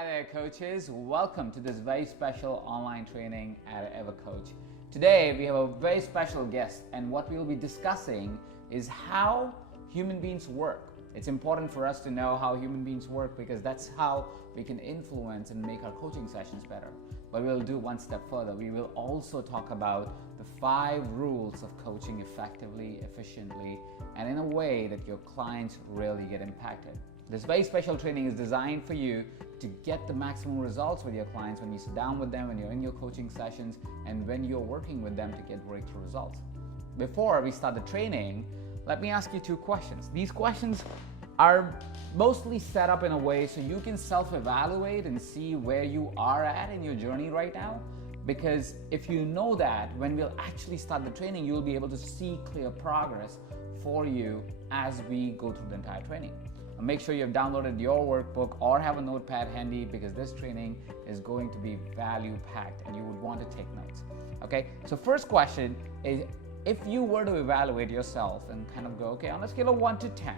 Hi there, coaches. Welcome to this very special online training at evercoach. Today we have a very special guest, and what we will be discussing is how human beings work. It's important for us to know how human beings work because that's how we can influence and make our coaching sessions better. But we'll do one step further. We will also talk about the 5 rules of coaching effectively, efficiently, and in a way that your clients really get impacted. This very special training is designed for you to get the maximum results with your clients when you sit down with them, when you're in your coaching sessions, and when you're working with them to get breakthrough results. Before we start the training, let me ask you 2 questions. These questions are mostly set up in a way so you can self-evaluate and see where you are at in your journey right now. Because if you know that, when we'll actually start the training, you'll be able to see clear progress for you as we go through the entire training. Make sure you've downloaded your workbook or have a notepad handy because this training is going to be value packed and you would want to take notes. Okay, so first question is, if you were to evaluate yourself and kind of go, okay, on a scale of 1 to 10,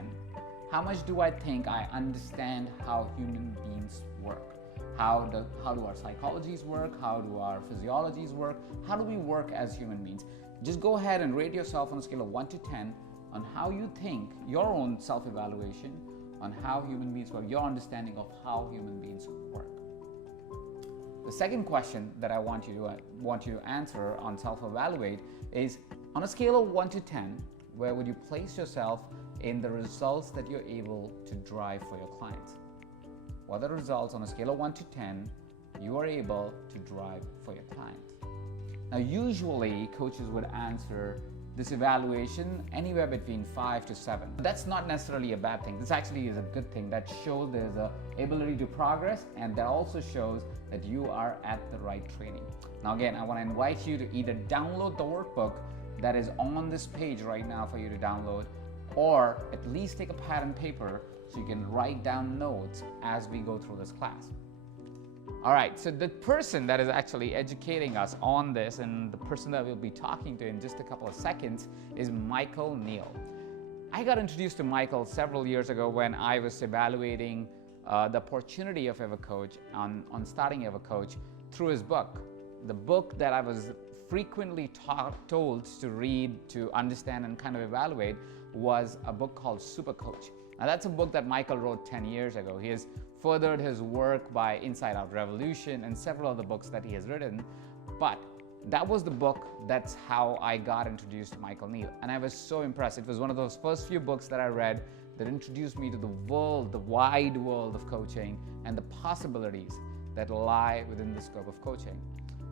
how much do I think I understand how human beings work? How do our psychologies work? How do our physiologies work? How do we work as human beings? Just go ahead and rate yourself on a scale of 1 to 10 on how you think, your own self-evaluation on how human beings work, your understanding of how human beings work. The second question that I want you to answer on self-evaluate is, on a scale of 1 to 10, where would you place yourself in the results that you're able to drive for your clients? What are the results on a scale of 1 to 10 you are able to drive for your clients? Now, usually coaches would answer this evaluation anywhere between 5 to 7. That's not necessarily a bad thing. This actually is a good thing. That shows there's a ability to progress, and that also shows that you are at the right training. Now again, I want to invite you to either download the workbook that is on this page right now for you to download, or at least take a pad and paper so you can write down notes as we go through this class. All right, so the person that is actually educating us on this and the person that we'll be talking to in just a couple of seconds is Neill. I got introduced to Michael several years ago when I was evaluating the opportunity of evercoach on starting evercoach through his book. The book that I was frequently told to read, to understand and kind of evaluate was a book called Super Coach. Now that's a book that Michael wrote 10 years ago. He has furthered his work by Inside Out Revolution and several other books that he has written. But that was the book, that's how I got introduced to Neill. And I was so impressed. It was one of those first few books that I read that introduced me to the world, the wide world of coaching and the possibilities that lie within the scope of coaching.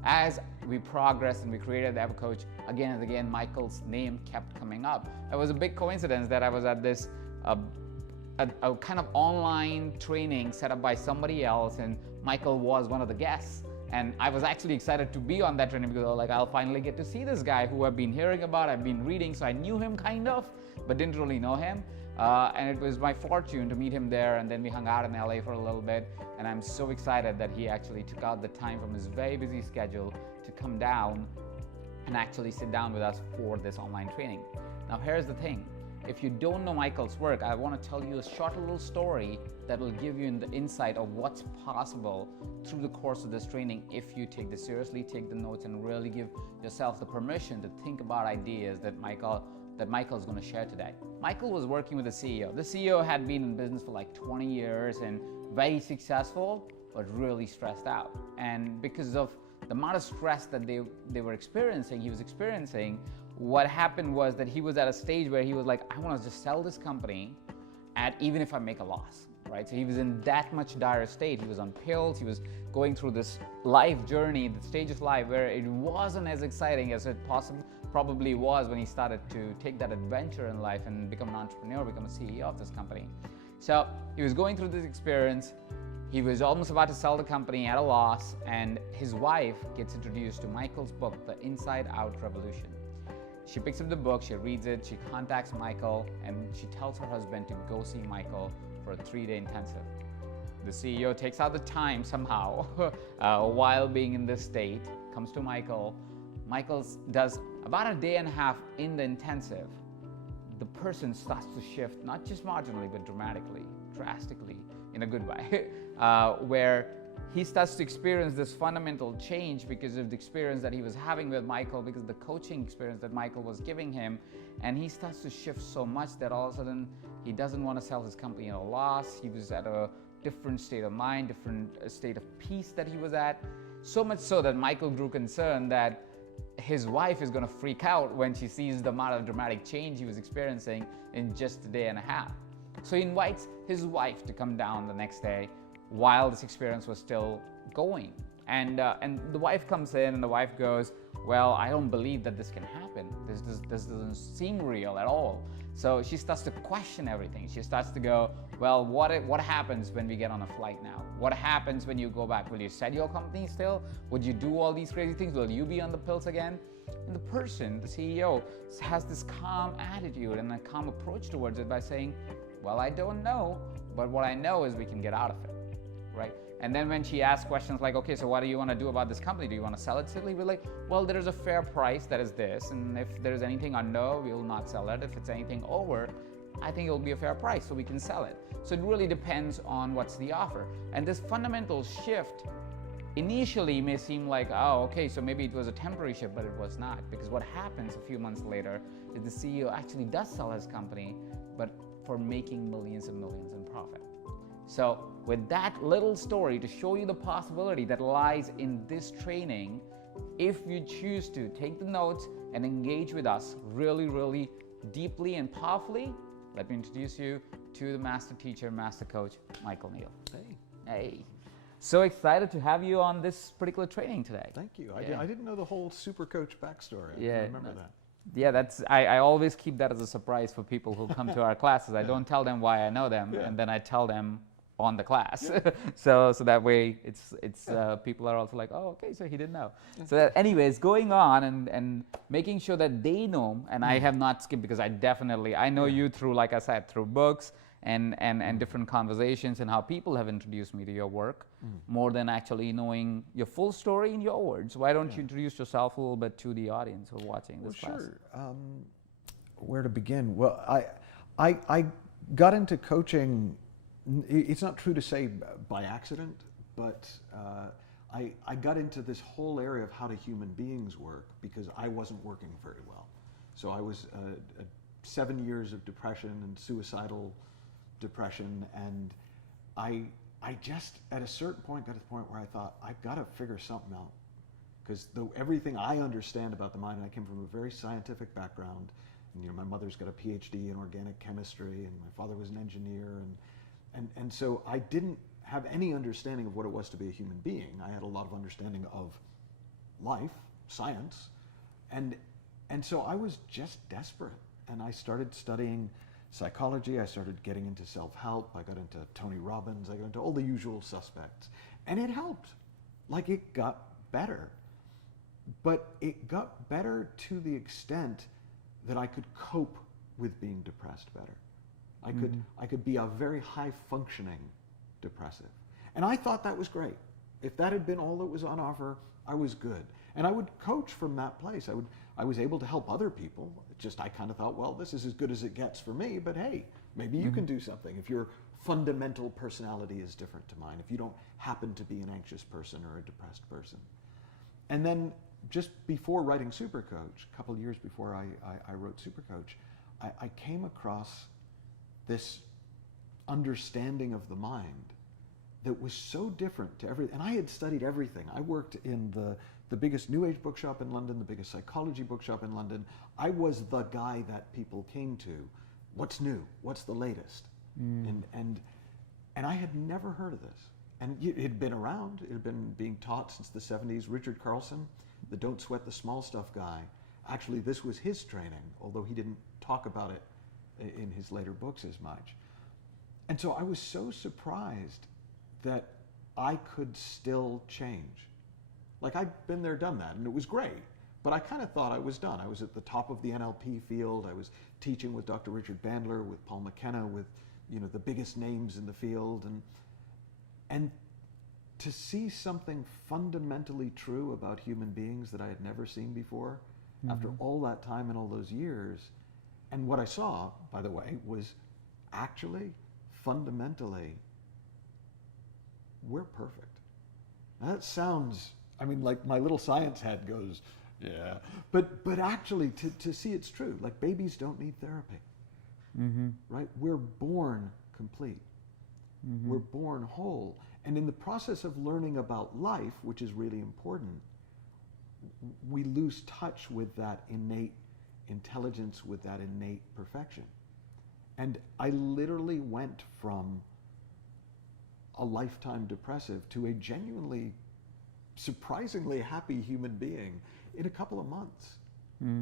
As we progressed and we created the evercoach, again and again, Michael's name kept coming up. It was a big coincidence that I was at this a kind of online training set up by somebody else, and Michael was one of the guests. And I was actually excited to be on that training because I'll finally get to see this guy who I've been hearing about, I've been reading, so I knew him kind of, but didn't really know him. And it was my fortune to meet him there, and then we hung out in LA for a little bit, and I'm so excited that he actually took out the time from his very busy schedule to come down and actually sit down with us for this online training. Now here's the thing. If you don't know Michael's work, I want to tell you a short little story that will give you the insight of what's possible through the course of this training if you take this seriously, take the notes, and really give yourself the permission to think about ideas that Michael's going to share today. Michael was working with the CEO. The CEO had been in business for like 20 years and very successful, but really stressed out. And because of the amount of stress that he was experiencing, what happened was that he was at a stage where he was like, I want to just sell this company even if I make a loss, right? So he was in that much dire state. He was on pills. He was going through this life journey, the stage of life where it wasn't as exciting as it probably was when he started to take that adventure in life and become an entrepreneur, become a CEO of this company. So he was going through this experience. He was almost about to sell the company at a loss, and his wife gets introduced to Michael's book, The Inside Out Revolution. She picks up the book, she reads it, she contacts Michael, and she tells her husband to go see Michael for a 3-day intensive. The CEO takes out the time somehow while being in this state, comes to Michael. Michael does about a day and a half in the intensive. The person starts to shift, not just marginally, but drastically, in a good way, where he starts to experience this fundamental change because of the experience that he was having with Michael, because of the coaching experience that Michael was giving him. And he starts to shift so much that all of a sudden he doesn't want to sell his company at a loss. He was at a different state of mind, different state of peace that he was at. So much so that Michael grew concerned that his wife is going to freak out when she sees the amount of dramatic change he was experiencing in just a day and a half. So he invites his wife to come down the next day while this experience was still going. And the wife comes in and the wife goes, well, I don't believe that this can happen. This doesn't seem real at all. So she starts to question everything. She starts to go, well, what happens when we get on a flight now? What happens when you go back? Will you sell your company still? Would you do all these crazy things? Will you be on the pills again? And the person, the CEO, has this calm attitude and a calm approach towards it by saying, well, I don't know, but what I know is we can get out of it, right? And then when she asks questions like, okay, so what do you want to do about this company? Do you want to sell it? We're like, well, there's a fair price, that is this, and if there's anything under, we will not sell it. If it's anything over, I think it'll be a fair price, so we can sell it. So it really depends on what's the offer. And this fundamental shift initially may seem like, oh, okay, so maybe it was a temporary shift, but it was not. Because what happens a few months later is the CEO actually does sell his company, but for making millions and millions in profit. So with that little story to show you the possibility that lies in this training, if you choose to take the notes and engage with us really, really deeply and powerfully, let me introduce you to the master teacher, master coach, Michael Neill. Hey. So excited to have you on this particular training today. Thank you. I didn't know the whole super coach backstory. I remember that. Yeah, I always keep that as a surprise for people who come to our classes. I don't tell them why I know them, and then I tell them on the class. So that way it's people are also like, oh, okay, so he didn't know. So that, anyways, going on and making sure that they know, and I have not skipped, because I know you through, like I said, through books and different conversations and how people have introduced me to your work more than actually knowing your full story in your words. Why don't you introduce yourself a little bit to the audience who are watching this class? Sure. Where to begin? Well, I got into coaching. It's not true to say by accident, but I got into this whole area of how do human beings work because I wasn't working very well. So I was 7 years of depression and suicidal depression, and I just at a certain point got to the point where I thought, I've got to figure something out, because everything I understand about the mind, and I came from a very scientific background, and my mother's got a PhD in organic chemistry, and my father was an engineer, and so I didn't have any understanding of what it was to be a human being. I had a lot of understanding of life, science, and so I was just desperate, and I started studying psychology. I started getting into self-help. I got into Tony Robbins. I got into all the usual suspects, and it helped. Like, it got better, but it got better to the extent that I could cope with being depressed better. I could be a very high functioning depressive. And I thought that was great. If that had been all that was on offer, I was good. And I would coach from that place. I was able to help other people. I kind of thought, well, this is as good as it gets for me, but hey, maybe you can do something if your fundamental personality is different to mine, if you don't happen to be an anxious person or a depressed person. And then just before writing Super Coach, a couple of years before I wrote Super Coach, I came across this understanding of the mind that was so different to everything. And I had studied everything. I worked in the biggest New Age bookshop in London, the biggest psychology bookshop in London. I was the guy that people came to. What's new? What's the latest? And I had never heard of this. And it had been around. It had been being taught since the 70s. Richard Carlson, the don't sweat the small stuff guy, actually this was his training, although he didn't talk about it in his later books as much. And so I was so surprised that I could still change. Like, I'd been there, done that, and it was great, but I kind of thought I was done. I was at the top of the NLP field. I was teaching with Dr. Richard Bandler, with Paul McKenna, with the biggest names in the field, and to see something fundamentally true about human beings that I had never seen before, after all that time and all those years. And what I saw, by the way, was actually, fundamentally, we're perfect. That sounds, I mean, like my little science head goes, yeah. But actually, to see it's true, like babies don't need therapy, right? We're born complete. We're born whole. And in the process of learning about life, which is really important, we lose touch with that innate intelligence, with that innate perfection. And I literally went from a lifetime depressive to a genuinely, surprisingly happy human being in a couple of months.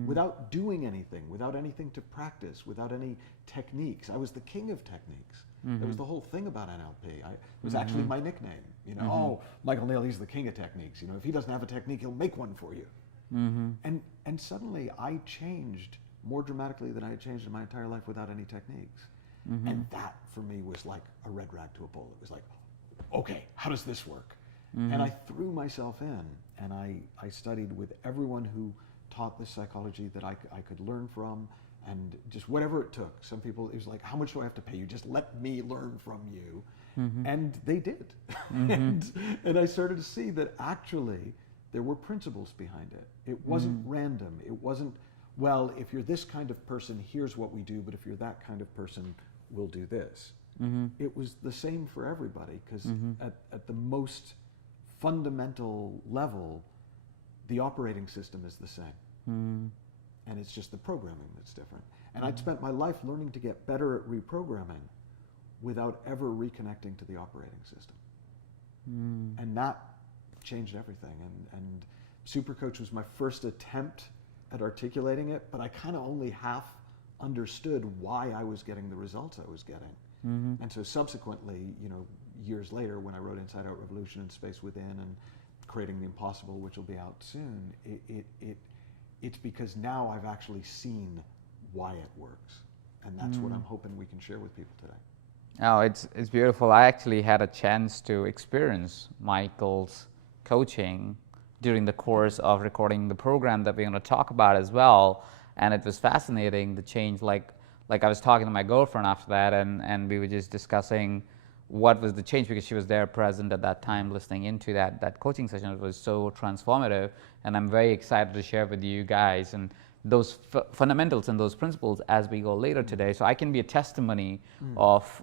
Without doing anything, without anything to practice, without any techniques. I was the king of techniques. That was the whole thing about NLP. It was actually my nickname. You know, oh, Michael Neill, he's the king of techniques. You know, if he doesn't have a technique, he'll make one for you. And suddenly I changed more dramatically than I had changed in my entire life without any techniques. And that for me was like a red rag to a bull. It was like, okay, how does this work? And I threw myself in, and I studied with everyone who taught this psychology that I could learn from, and just whatever it took. Some people, it was like, how much do I have to pay you? Just let me learn from you. And they did. and I started to see that actually there were principles behind it. It wasn't random. It wasn't, well, if you're this kind of person, here's what we do, but if you're that kind of person, we'll do this. It was the same for everybody, because at the most fundamental level, the operating system is the same. And it's just the programming that's different. And I'd spent my life learning to get better at reprogramming without ever reconnecting to the operating system. And that changed everything. And Supercoach was my first attempt at articulating it, but I kind of only half understood why I was getting the results I was getting. And so subsequently, you know, years later, when I wrote Inside Out Revolution and Space Within and Creating the Impossible, which will be out soon, it's because now I've actually seen why it works. And that's what I'm hoping we can share with people today. Oh, it's beautiful. I actually had a chance to experience Michael's coaching during the course of recording the program that we're going to talk about as well. And it was fascinating, the change. Like I was talking to my girlfriend after that, and we were just discussing what was the change, because she was there present at that time listening into that coaching session. It was so transformative, and I'm very excited to share with you guys and those fundamentals and those principles as we go later today. So I can be a testimony of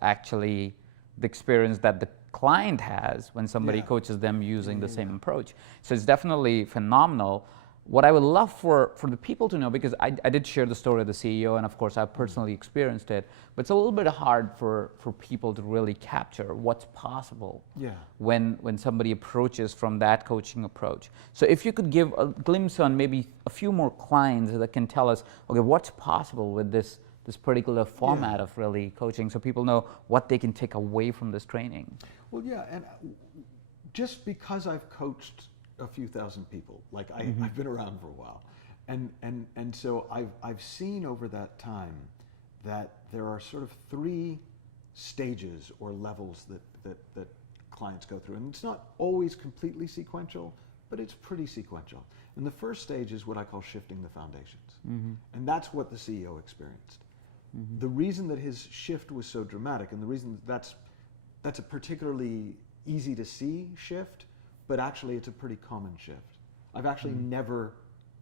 actually the experience that the client has when somebody coaches them using the same approach. So it's definitely phenomenal. What I would love for the people to know, because I did share the story of the CEO, and of course I've personally experienced it, but it's a little bit hard for people to really capture what's possible when somebody approaches from that coaching approach. So if you could give a glimpse on maybe a few more clients that can tell us, okay, what's possible with this particular format of really coaching, so people know what they can take away from this training. Well, yeah, and just because I've coached a few thousand people, like I've been around for a while, and so I've seen over that time that there are sort of 3 stages or levels that clients go through, and it's not always completely sequential, but it's pretty sequential. And the first stage is what I call shifting the foundations, and that's what the CEO experienced. The reason that his shift was so dramatic, and the reason that's a particularly easy to see shift, but actually it's a pretty common shift. I've actually never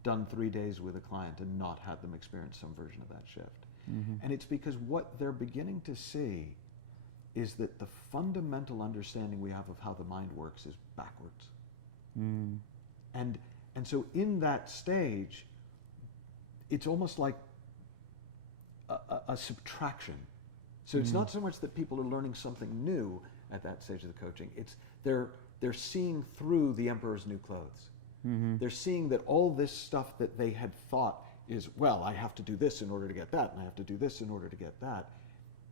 done 3 days with a client and not had them experience some version of that shift. And it's because what they're beginning to see is that the fundamental understanding we have of how the mind works is backwards. And so in that stage, it's almost like a subtraction. So it's not so much that people are learning something new at that stage of the coaching, it's they're seeing through the emperor's new clothes. They're seeing that all this stuff that they had thought is, well, I have to do this in order to get that, and I have to do this in order to get that,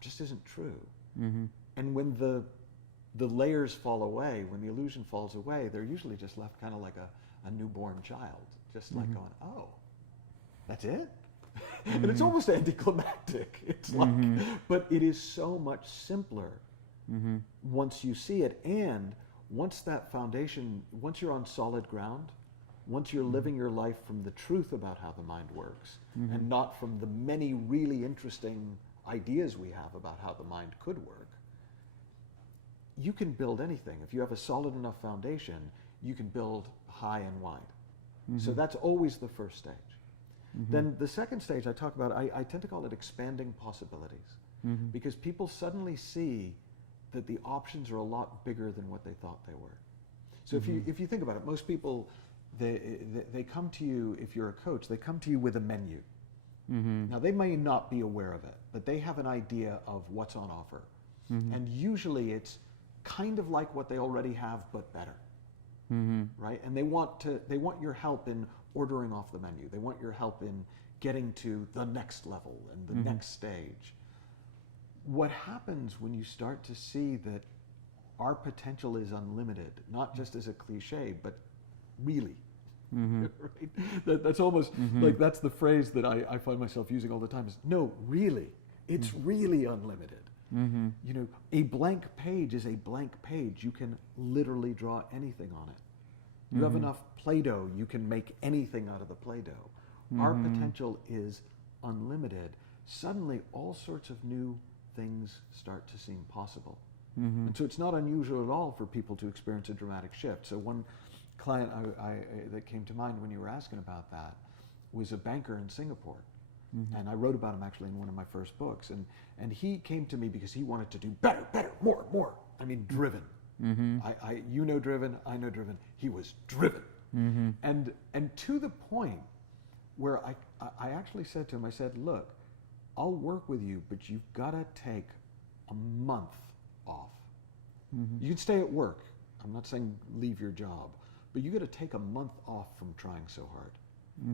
just isn't true. And when the layers fall away, when the illusion falls away, they're usually just left kind of like a newborn child, just like going, oh, that's it? And it's almost anticlimactic. It's like, but it is so much simpler once you see it. And once that foundation, once you're on solid ground, once you're living your life from the truth about how the mind works, and not from the many really interesting ideas we have about how the mind could work, you can build anything. If you have a solid enough foundation, you can build high and wide. So that's always the first stage. Then the second stage I talk about, I tend to call it expanding possibilities, because people suddenly see that the options are a lot bigger than what they thought they were. So if you think about it, most people, they come to you, if you're a coach, they come to you with a menu. Now they may not be aware of it, but they have an idea of what's on offer. And usually it's kind of like what they already have, but better. Right? And they want your help in ordering off the menu. They want your help in getting to the next level and the next stage. What happens when you start to see that our potential is unlimited, not just as a cliche, but really? Right? That's almost like, that's the phrase that I find myself using all the time, is no, really, it's really unlimited. You know, a blank page is a blank page. You can literally draw anything on it. You have enough Play-Doh, you can make anything out of the Play-Doh. Our potential is unlimited. Suddenly, all sorts of new things start to seem possible. And so it's not unusual at all for people to experience a dramatic shift. So one client that came to mind when you were asking about that was a banker in Singapore. And I wrote about him actually in one of my first books. And he came to me because he wanted to do better, more. I mean, driven. You know driven, I know driven. He was driven. And to the point where I actually said to him, I said, look, I'll work with you, but you've got to take a month off. You can stay at work. I'm not saying leave your job, but you got to take a month off from trying so hard.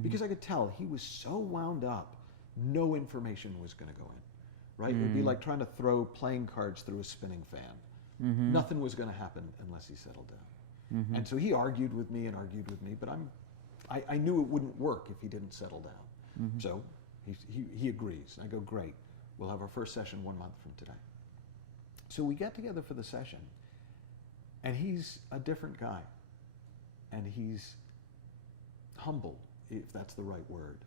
Because I could tell he was so wound up, no information was going to go in, right? It would be like trying to throw playing cards through a spinning fan. Nothing was going to happen unless he settled down. And so he argued with me, but I knew it wouldn't work if he didn't settle down. So he agrees. And I go, great, we'll have our first session 1 month from today. So we get together for the session, and he's a different guy. And he's humble, if that's the right word.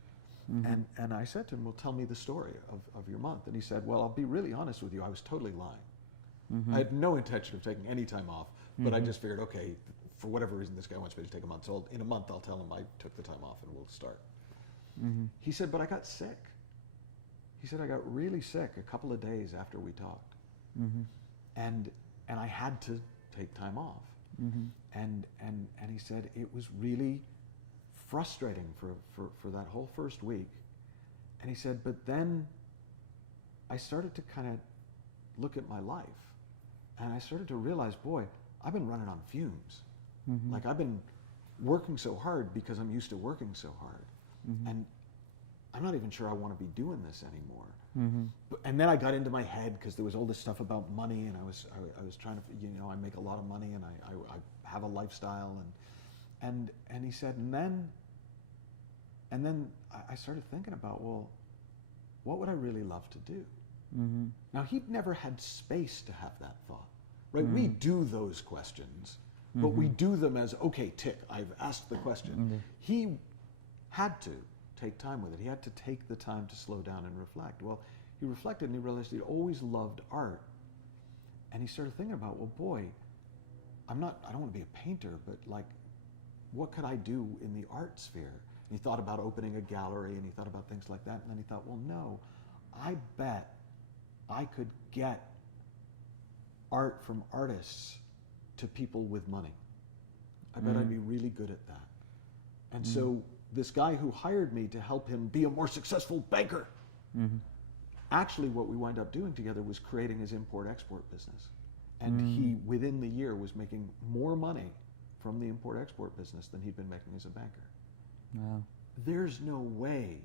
And I said to him, well, tell me the story of your month. And he said, well, I'll be really honest with you, I was totally lying. I had no intention of taking any time off, but I just figured, okay, for whatever reason, this guy wants me to take a month. So in a month, I'll tell him I took the time off and we'll start. He said, but I got sick. He said, I got really sick a couple of days after we talked. And I had to take time off. And he said it was really frustrating for that whole first week. And he said, but then I started to kind of look at my life, and I started to realize, boy, I've been running on fumes. Like, I've been working so hard because I'm used to working so hard. And I'm not even sure I want to be doing this anymore. And then I got into my head, because there was all this stuff about money, and I was trying to, I make a lot of money, and I have a lifestyle, and he said, and then I started thinking about, well, what would I really love to do? Now, he'd never had space to have that thought, right? We do those questions, but we do them as, okay, tick, I've asked the question. He had to take time with it. He had to take the time to slow down and reflect. Well, he reflected and he realized he'd always loved art. And he started thinking about, well, boy, I don't want to be a painter, but like, what could I do in the art sphere? And he thought about opening a gallery, and he thought about things like that. And then he thought, well, no, I bet I could get art from artists to people with money. I bet I'd be really good at that. And so this guy who hired me to help him be a more successful banker, actually what we wound up doing together was creating his import-export business. And he, within the year, was making more money from the import-export business than he'd been making as a banker. Wow. There's no way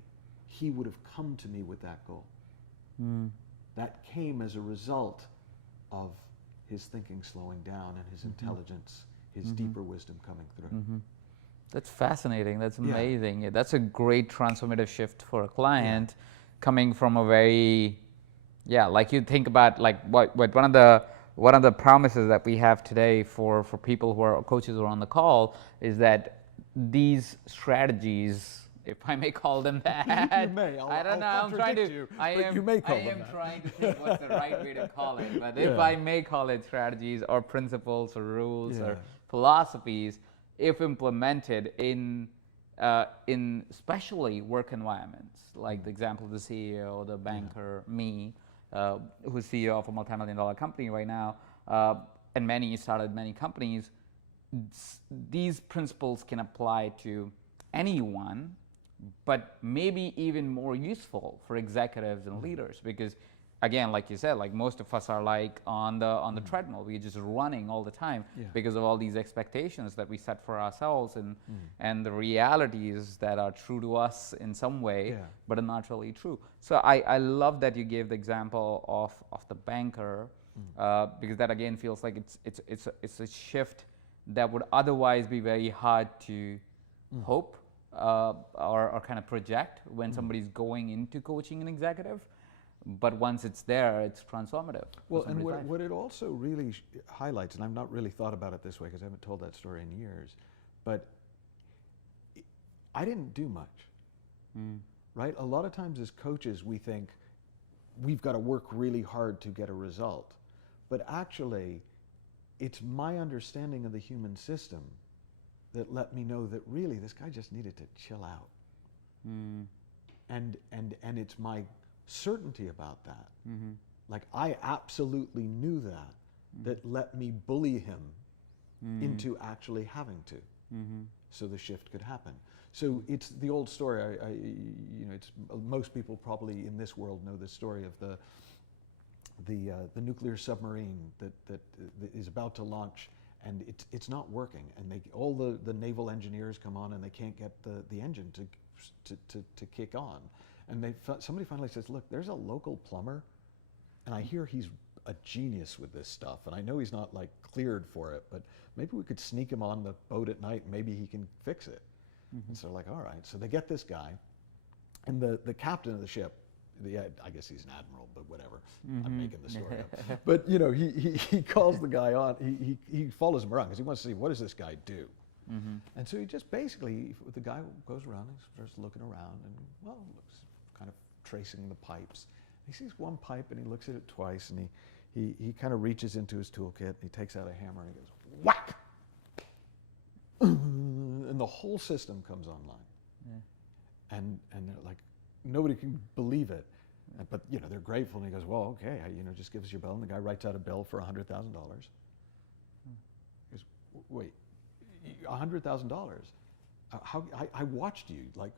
he would have come to me with that goal. That came as a result of his thinking slowing down and his intelligence, his deeper wisdom coming through. That's fascinating. That's amazing. Yeah, that's a great transformative shift for a client, coming from a very, like you think about like what one of the promises that we have today for people who are coaches who are on the call is that these strategies if I may call them that. You may. I don't know. I'm trying to. You, I am. you may call I them am that. trying to think what's the right way to call it. But if Yeah. I may call it strategies or principles or rules Yeah. or philosophies, if implemented in especially work environments, like the example of the CEO, the banker, me, who's CEO of a multi-million-dollar company right now, and many started many companies. These principles can apply to anyone, but maybe even more useful for executives and leaders, because again, like you said, like most of us are like on the treadmill. We're just running all the time because of all these expectations that we set for ourselves, and the realities that are true to us in some way, but are not really true. So I love that you gave the example of the banker, because that again feels like it's a shift that would otherwise be very hard to hope or kind of project when somebody's going into coaching an executive. But once it's there, it's transformative. Well, and what it also really highlights, and I've not really thought about it this way because I haven't told that story in years, but I didn't do much, right? A lot of times as coaches, we think we've got to work really hard to get a result. But actually, it's my understanding of the human system that let me know that really this guy just needed to chill out. And it's my certainty about that. Like I absolutely knew that let me bully him into actually having to, so the shift could happen. So it's the old story. It's most people probably in this world know the story of the nuclear submarine that is about to launch, and it's not working, and all the naval engineers come on and they can't get the engine to kick on. And somebody finally says, look, there's a local plumber, and I hear he's a genius with this stuff, and I know he's not like cleared for it, but maybe we could sneak him on the boat at night and maybe he can fix it. And so they're like, all right. So they get this guy, and the captain of the ship, I guess he's an admiral, but whatever. I'm making the story up. But he calls the guy on. He follows him around because he wants to see, what does this guy do? And so he just basically, the guy goes around and starts looking around and, well, looks kind of tracing the pipes. He sees one pipe and he looks at it twice, and he kind of reaches into his toolkit and he takes out a hammer and he goes, whack! And the whole system comes online. And they're like, nobody can believe it. But they're grateful, and he goes, well, okay, just give us your bill. And the guy writes out a bill for $100,000. He goes, wait, $100,000? How I watched you, like,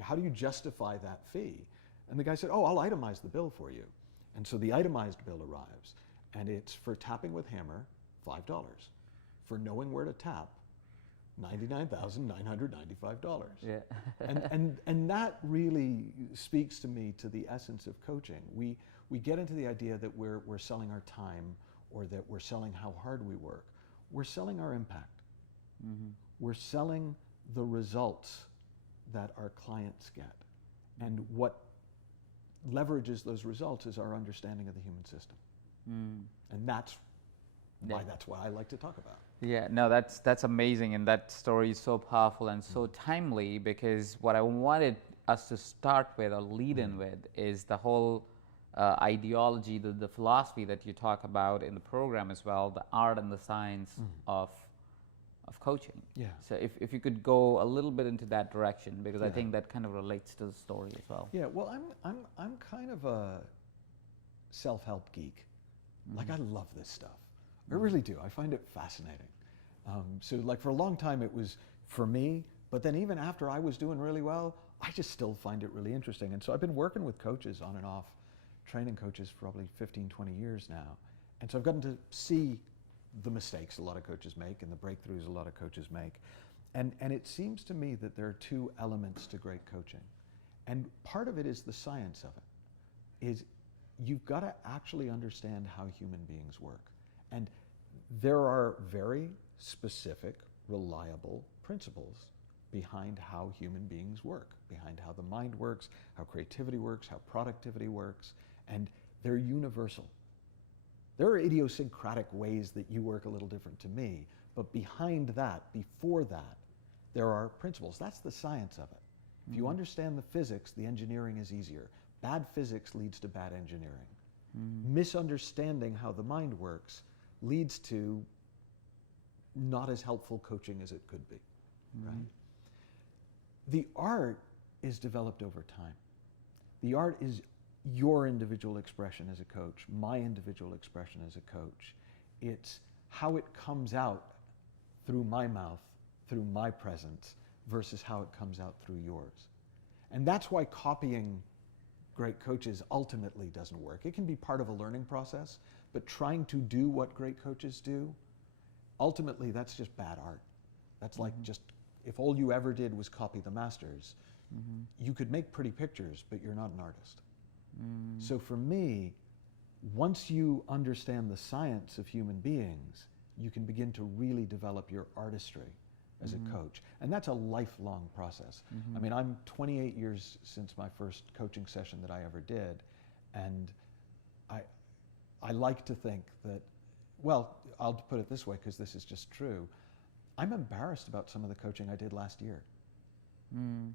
how do you justify that fee? And the guy said, oh, I'll itemize the bill for you. And so the itemized bill arrives, and it's for tapping with hammer, $5. For knowing where to tap, $99,995. Yeah. and that really speaks to me to the essence of coaching. We get into the idea that we're selling our time, or that we're selling how hard we work. We're selling our impact. We're selling the results that our clients get. And what leverages those results is our understanding of the human system. And that's why I like to talk about. Yeah, no, that's amazing, and that story is so powerful and so timely, because what I wanted us to start with or lead in with is the whole ideology, the philosophy that you talk about in the program as well, the art and the science of coaching. Yeah. So if you could go a little bit into that direction, because I think that kind of relates to the story as well. Yeah, well, I'm kind of a self-help geek. Like, I love this stuff. I really do. I find it fascinating. So like for a long time it was for me, but then even after I was doing really well, I just still find it really interesting. And so I've been working with coaches on and off, training coaches for probably 15, 20 years now. And so I've gotten to see the mistakes a lot of coaches make and the breakthroughs a lot of coaches make. And it seems to me that there are two elements to great coaching. And part of it is the science of it, is you've got to actually understand how human beings work. And there are very specific, reliable principles behind how human beings work, behind how the mind works, how creativity works, how productivity works, and they're universal. There are idiosyncratic ways that you work a little different to me, but behind that, before that, there are principles. That's the science of it. If you understand the physics, the engineering is easier. Bad physics leads to bad engineering. Misunderstanding how the mind works leads to not as helpful coaching as it could be, right? The art is developed over time. The art is your individual expression as a coach, my individual expression as a coach. It's how it comes out through my mouth, through my presence, versus how it comes out through yours. And that's why copying great coaches ultimately doesn't work. It can be part of a learning process, but trying to do what great coaches do, ultimately that's just bad art. That's like just, if all you ever did was copy the masters, you could make pretty pictures, but you're not an artist. So for me, once you understand the science of human beings, you can begin to really develop your artistry as a coach. And that's a lifelong process. I mean, I'm 28 years since my first coaching session that I ever did, and I like to think that, well, I'll put it this way because this is just true. I'm embarrassed about some of the coaching I did last year.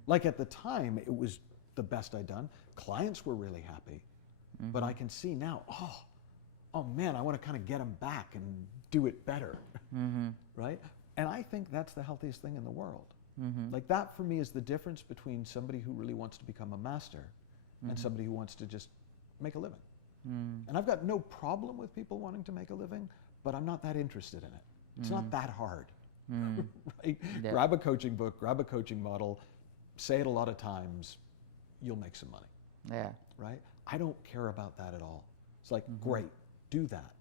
Like at the time, it was the best I'd done. Clients were really happy, but I can see now, oh man, I want to kind of get them back and do it better, right? And I think that's the healthiest thing in the world. Like that for me is the difference between somebody who really wants to become a master and somebody who wants to just make a living. And I've got no problem with people wanting to make a living, but I'm not that interested in it. It's not that hard, right? Yeah. Grab a coaching book, grab a coaching model, say it a lot of times, you'll make some money. Yeah. Right? I don't care about that at all. It's like, great, do that.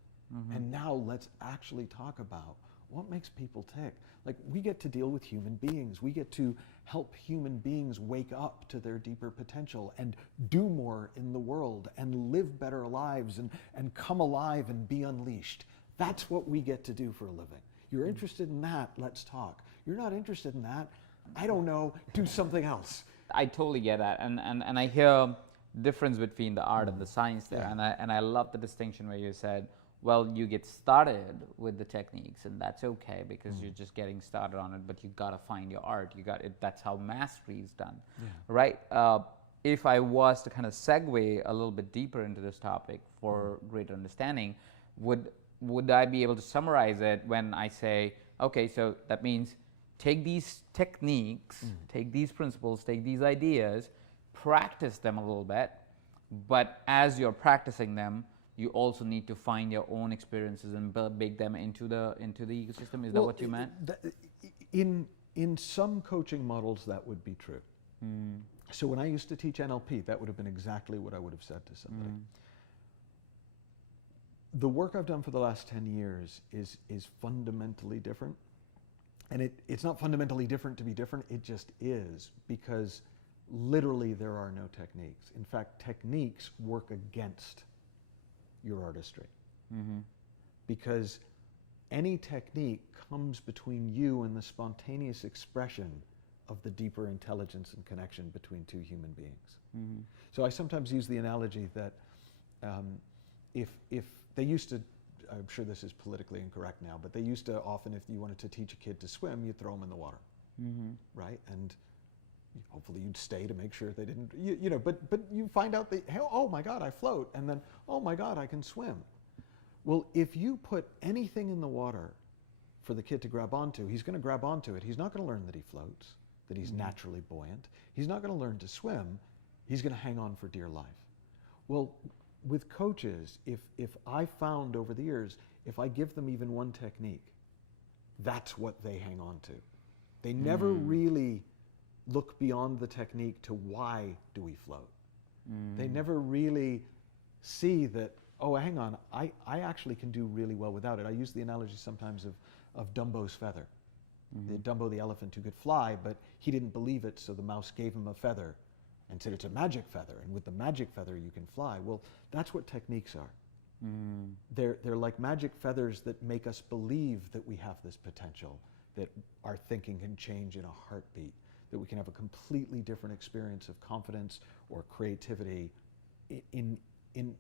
And now let's actually talk about what makes people tick. Like, we get to deal with human beings. We get to help human beings wake up to their deeper potential and do more in the world and live better lives and come alive and be unleashed. That's what we get to do for a living. You're interested in that, let's talk. You're not interested in that, I don't know, do something else. I totally get that, and I hear the difference between the art and the science there, and I love the distinction where you said, well, you get started with the techniques, and that's okay because you're just getting started on it, but you gotta find your art. You got it. That's how mastery is done, right? If I was to kind of segue a little bit deeper into this topic for greater understanding, would I be able to summarize it when I say, okay, so that means take these techniques, take these principles, take these ideas, practice them a little bit, but as you're practicing them, you also need to find your own experiences and bake them into the ecosystem. Is that what you meant? In some coaching models, that would be true. So when I used to teach NLP, that would have been exactly what I would have said to somebody. The work I've done for the last 10 years is fundamentally different. And it's not fundamentally different to be different, it just is, because literally there are no techniques. In fact, techniques work against your artistry. Because any technique comes between you and the spontaneous expression of the deeper intelligence and connection between two human beings. So I sometimes use the analogy that if they used to, I'm sure this is politically incorrect now, but they used to often, if you wanted to teach a kid to swim, you'd throw them in the water, right? And hopefully you'd stay to make sure they didn't, you know, but you find out that, hey, oh my God, I float, and then, oh my God, I can swim. Well, if you put anything in the water for the kid to grab onto, he's going to grab onto it. He's not going to learn that he floats, that he's naturally buoyant. He's not going to learn to swim. He's going to hang on for dear life. Well, with coaches, if I found over the years, if I give them even one technique, that's what they hang on to. They never really look beyond the technique to why do we float. They never really see that, oh, hang on, I actually can do really well without it. I use the analogy sometimes of Dumbo's feather. Dumbo the elephant who could fly, but he didn't believe it, so the mouse gave him a feather and said it's a magic feather, and with the magic feather you can fly. Well, that's what techniques are. They're like magic feathers that make us believe that we have this potential, that our thinking can change in a heartbeat, that we can have a completely different experience of confidence or creativity in an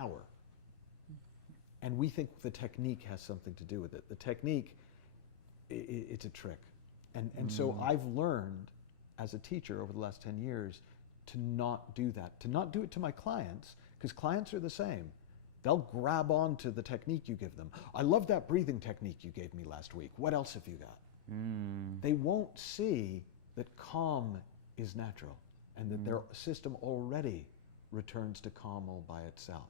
hour. And we think the technique has something to do with it. The technique, it's a trick. And so I've learned as a teacher over the last 10 years to not do that, to not do it to my clients, because clients are the same. They'll grab on to the technique you give them. I love that breathing technique you gave me last week. What else have you got? They won't see that calm is natural and that their system already returns to calm all by itself,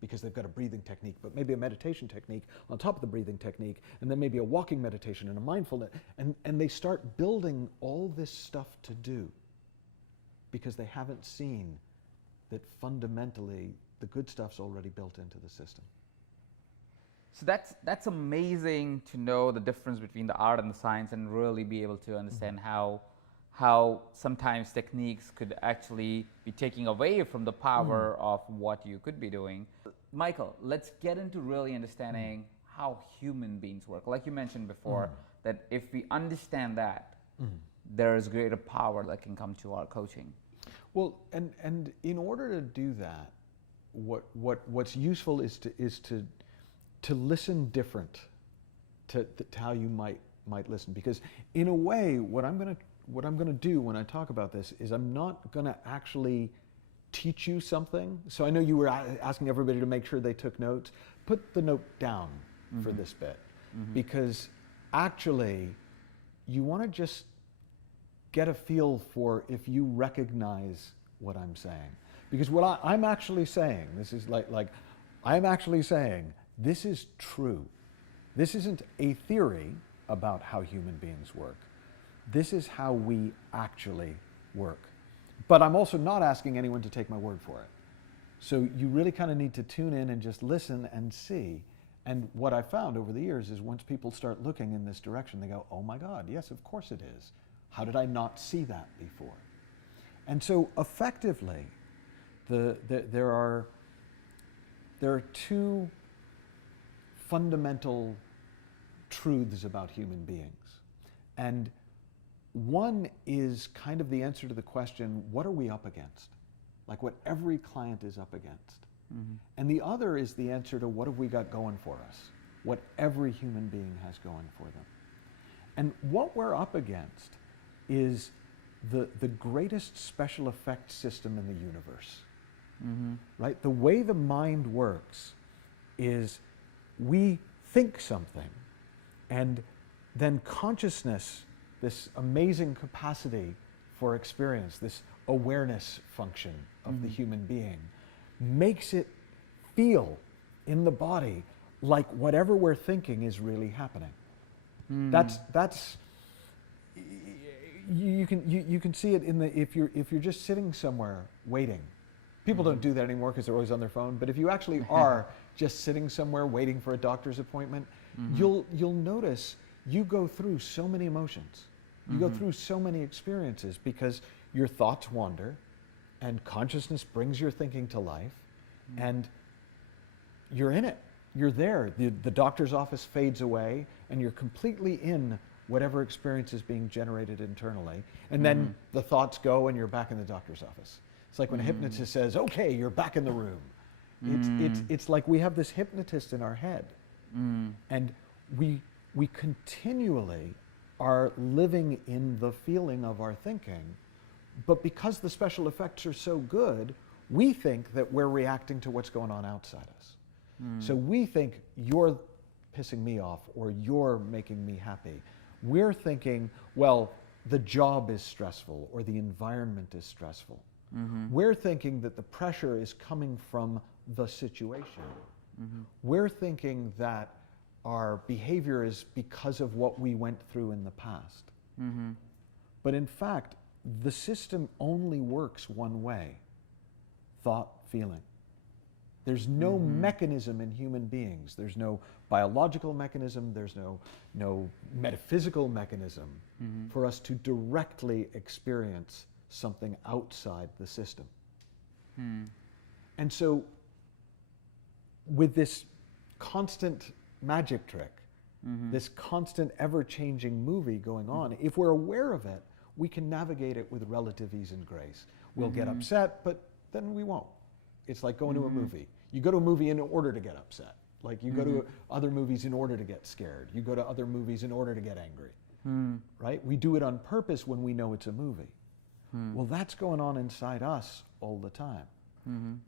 because they've got a breathing technique, but maybe a meditation technique on top of the breathing technique, and then maybe a walking meditation and a mindfulness, and they start building all this stuff to do because they haven't seen that fundamentally the good stuff's already built into the system. So that's amazing to know the difference between the art and the science, and really be able to understand how sometimes techniques could actually be taking away from the power of what you could be doing. Michael, let's get into really understanding how human beings work. Like you mentioned before, that if we understand that, there is greater power that can come to our coaching. Well, and in order to do that, what's useful is to listen different to how you might listen, because in a way, what I'm going to do when I talk about this is I'm not going to actually teach you something. So I know you were asking everybody to make sure they took notes. Put the note down for this bit, because actually you want to just get a feel for if you recognize what I'm saying. Because what I'm actually saying, this is like I'm actually saying this is true. This isn't a theory about how human beings work. This is how we actually work. But I'm also not asking anyone to take my word for it. So you really kind of need to tune in and just listen and see. And what I found over the years is once people start looking in this direction, they go, oh my God, yes, of course it is. How did I not see that before? And so effectively, there are two fundamental truths about human beings. And one is kind of the answer to the question, what are we up against? Like what every client is up against. And the other is the answer to what have we got going for us? What every human being has going for them. And what we're up against is the greatest special effects system in the universe. Right? The way the mind works is we think something, and then consciousness, this amazing capacity for experience, this awareness function of the human being, makes it feel in the body like whatever we're thinking is really happening. That's you can see it in the if you're just sitting somewhere waiting. People don't do that anymore because they're always on their phone. But if you actually are just sitting somewhere waiting for a doctor's appointment, you'll notice you go through so many emotions. You go through so many experiences because your thoughts wander, and consciousness brings your thinking to life, and you're in it. You're there. The doctor's office fades away, and you're completely in whatever experience is being generated internally. And then the thoughts go, and you're back in the doctor's office. It's like when a hypnotist says, okay, you're back in the room. It's like we have this hypnotist in our head, and we continually are living in the feeling of our thinking, but because the special effects are so good, we think that we're reacting to what's going on outside us. So we think you're pissing me off or you're making me happy. We're thinking, well, the job is stressful or the environment is stressful. We're thinking that the pressure is coming from the situation. We're thinking that our behavior is because of what we went through in the past. But in fact, the system only works one way: thought, feeling. There's no mechanism in human beings. There's no biological mechanism. There's no metaphysical mechanism for us to directly experience something outside the system. And so with this constant magic trick, this constant ever-changing movie going on, if we're aware of it, we can navigate it with relative ease and grace. We'll get upset, but then we won't. It's like going to a movie. You go to a movie in order to get upset. Like you go to other movies in order to get scared. You go to other movies in order to get angry. right? We do it on purpose when we know it's a movie. Well, that's going on inside us all the time.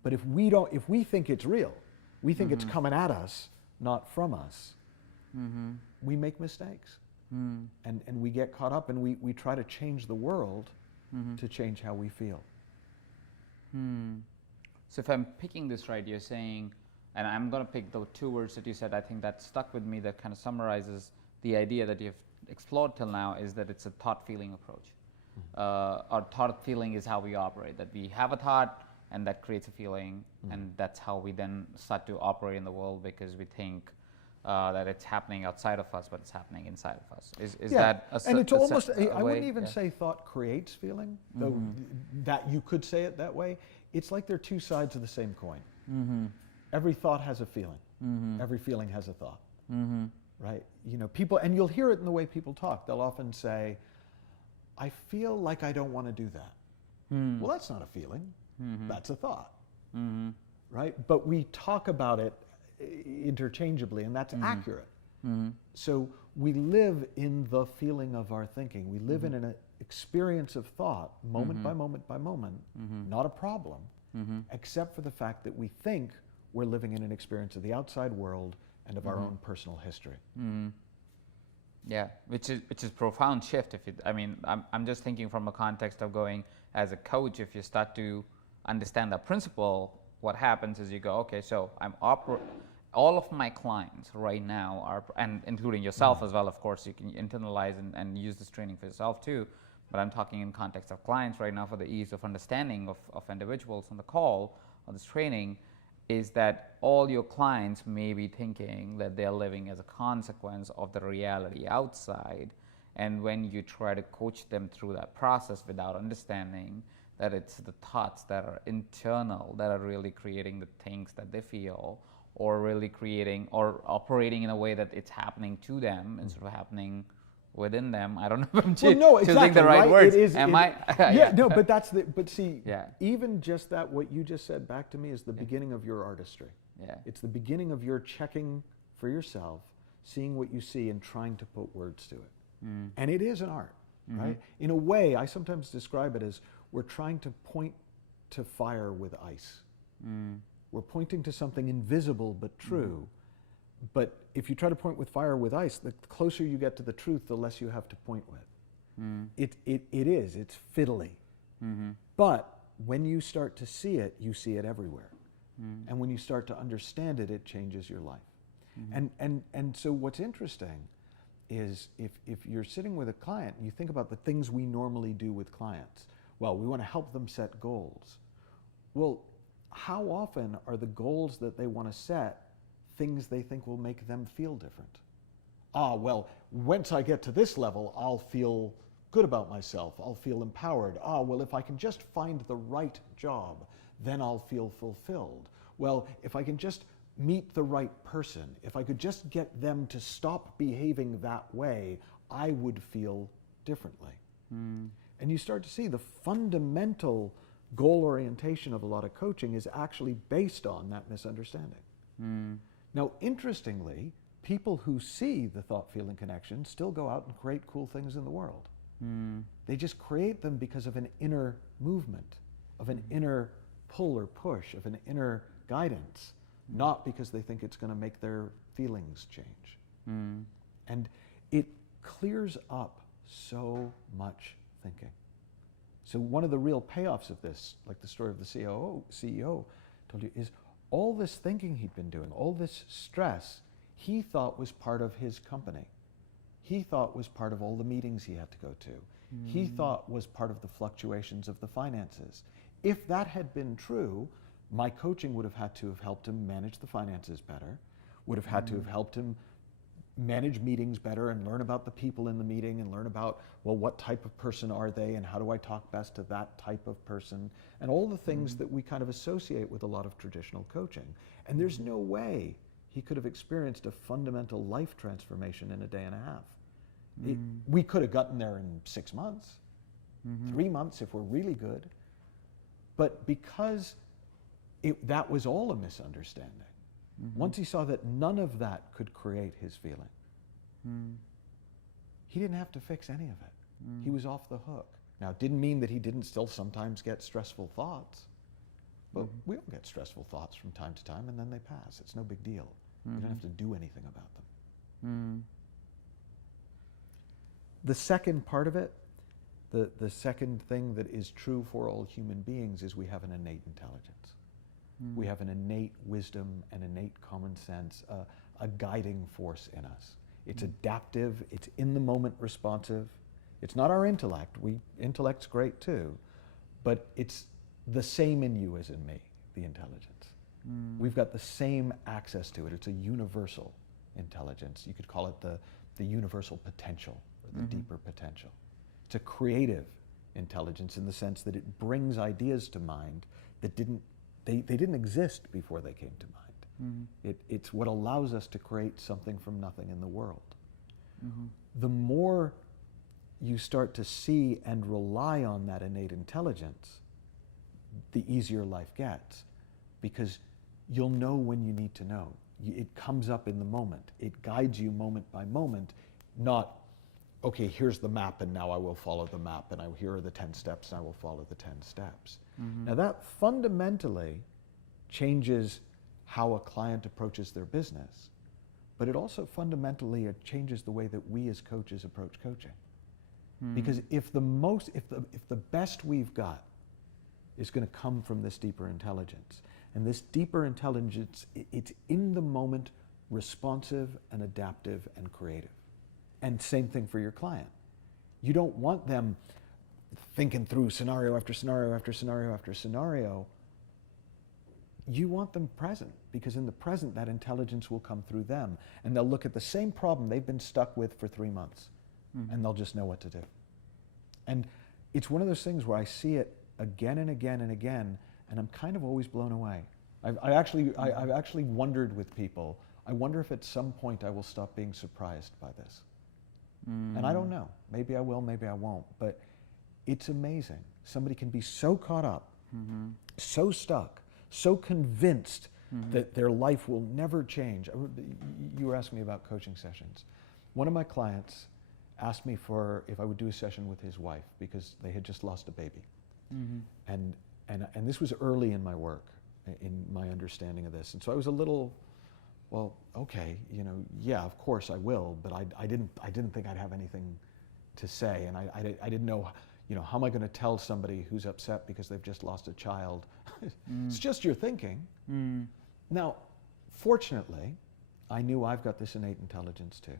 But if we think it's real, we think it's coming at us, not from us, we make mistakes. And we get caught up, and we try to change the world to change how we feel. So if I'm picking this right, you're saying, and I'm going to pick the two words that you said, I think that stuck with me, that kind of summarizes the idea that you've explored till now, is that it's a thought-feeling approach. Or thought-feeling is how we operate, that we have a thought, and that creates a feeling, and that's how we then start to operate in the world, because we think that it's happening outside of us, but it's happening inside of us. Is that a and it's almost, I way? wouldn't even say thought creates feeling, though that you could say it that way. It's like they're two sides of the same coin. Every thought has a feeling. Every feeling has a thought. Right? You know, people, and you'll hear it in the way people talk. They'll often say, I feel like I don't want to do that. Well, that's not a feeling. That's a thought. Right? But we talk about it interchangeably, and that's accurate. So we live in the feeling of our thinking. We live in an experience of thought, moment by moment by moment, not a problem, except for the fact that we think we're living in an experience of the outside world and of our own personal history. Yeah, which is profound shift. I'm just thinking from a context of going as a coach. If you start to understand that principle, what happens is you go, okay, so all of my clients right now are, and including yourself as well, of course, you can internalize and use this training for yourself too, but I'm talking in context of clients right now for the ease of understanding of individuals on the call of this training, is that all your clients may be thinking that they're living as a consequence of the reality outside, and when you try to coach them through that process without understanding that it's the thoughts that are internal that are really creating the things that they feel, or really creating or operating in a way that it's happening to them instead of happening within them. I don't know if I'm choosing the right words. But see, even just that, what you just said back to me is the beginning of your artistry. It's the beginning of your checking for yourself, seeing what you see and trying to put words to it. And it is an art, right? In a way, I sometimes describe it as we're trying to point to fire with ice. We're pointing to something invisible but true. But if you try to point with fire with ice, the closer you get to the truth, the less you have to point with. It's fiddly. But when you start to see it, you see it everywhere. And when you start to understand it, it changes your life. And so what's interesting is if you're sitting with a client, you think about the things we normally do with clients. Well, we want to help them set goals. Well, how often are the goals that they want to set things they think will make them feel different? Well, once I get to this level, I'll feel good about myself. I'll feel empowered. Well, if I can just find the right job, then I'll feel fulfilled. Well, if I can just meet the right person, if I could just get them to stop behaving that way, I would feel differently. And you start to see the fundamental goal orientation of a lot of coaching is actually based on that misunderstanding. Now, interestingly, people who see the thought-feeling connection still go out and create cool things in the world. They just create them because of an inner movement, of an inner pull or push, of an inner guidance, not because they think it's going to make their feelings change. And it clears up so much thinking. So one of the real payoffs of this, like the story of the CEO told you, is all this thinking he'd been doing, all this stress, he thought was part of his company. He thought was part of all the meetings he had to go to. He thought was part of the fluctuations of the finances. If that had been true, my coaching would have had to have helped him manage the finances better, would have had to have helped him manage meetings better and learn about the people in the meeting and learn about, well, what type of person are they and how do I talk best to that type of person, and all the things that we kind of associate with a lot of traditional coaching. And there's no way he could have experienced a fundamental life transformation in a day and a half. We could have gotten there in 6 months, 3 months if we're really good, but because that was all a misunderstanding. Once he saw that none of that could create his feeling, he didn't have to fix any of it. He was off the hook. Now, it didn't mean that he didn't still sometimes get stressful thoughts, but we all get stressful thoughts from time to time, and then they pass. It's no big deal. You don't have to do anything about them. The second part of it, the second thing that is true for all human beings is we have an innate intelligence. We have an innate wisdom, an innate common sense, a guiding force in us. It's adaptive, it's in the moment responsive. It's not our intellect. Intellect's great too, but it's the same in you as in me, the intelligence. We've got the same access to it. It's a universal intelligence. You could call it the universal potential, or the deeper potential. It's a creative intelligence in the sense that it brings ideas to mind that they didn't exist before they came to mind. It's what allows us to create something from nothing in the world. The more you start to see and rely on that innate intelligence, the easier life gets, because you'll know when you need to know. It comes up in the moment. It guides you moment by moment, not, okay, here's the map and now I will follow the map, and here are the 10 steps and I will follow the 10 steps. Now that fundamentally changes how a client approaches their business, but it also fundamentally changes the way that we as coaches approach coaching. Because if the best we've got is going to come from this deeper intelligence, and this deeper intelligence, it's in the moment, responsive and adaptive and creative. And same thing for your client. You don't want them thinking through scenario after scenario after scenario after scenario. You want them present, because in the present that intelligence will come through them, and they'll look at the same problem they've been stuck with for 3 months. And they'll just know what to do. And it's one of those things where I see it again and again and again, and I'm kind of always blown away. I've actually wondered with people, I wonder if at some point I will stop being surprised by this. And I don't know. Maybe I will, maybe I won't. But it's amazing. Somebody can be so caught up, so stuck, so convinced that their life will never change. You were asking me about coaching sessions. One of my clients asked me if I would do a session with his wife, because they had just lost a baby. And this was early in my work, in my understanding of this. And so I was a little, well, okay, yeah, of course I will, but I didn't think I'd have anything to say. And I didn't know, how am I going to tell somebody who's upset because they've just lost a child? It's just your thinking. Now, fortunately, I knew I've got this innate intelligence too.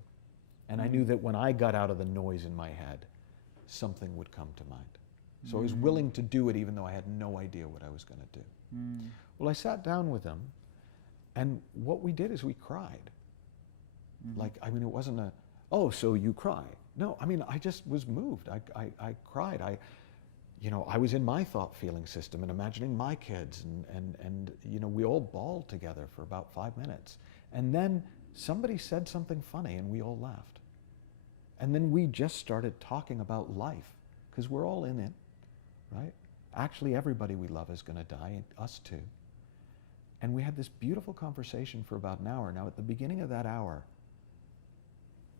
And I knew that when I got out of the noise in my head, something would come to mind. So I was willing to do it even though I had no idea what I was going to do. Well, I sat down with him, and what we did is we cried. It wasn't oh, so you cry. No, I just was moved. I cried. I was in my thought feeling system and imagining my kids, and we all bawled together for about 5 minutes. And then somebody said something funny and we all laughed. And then we just started talking about life, because we're all in it, right? Actually, everybody we love is going to die, and us too. And we had this beautiful conversation for about an hour. Now, at the beginning of that hour,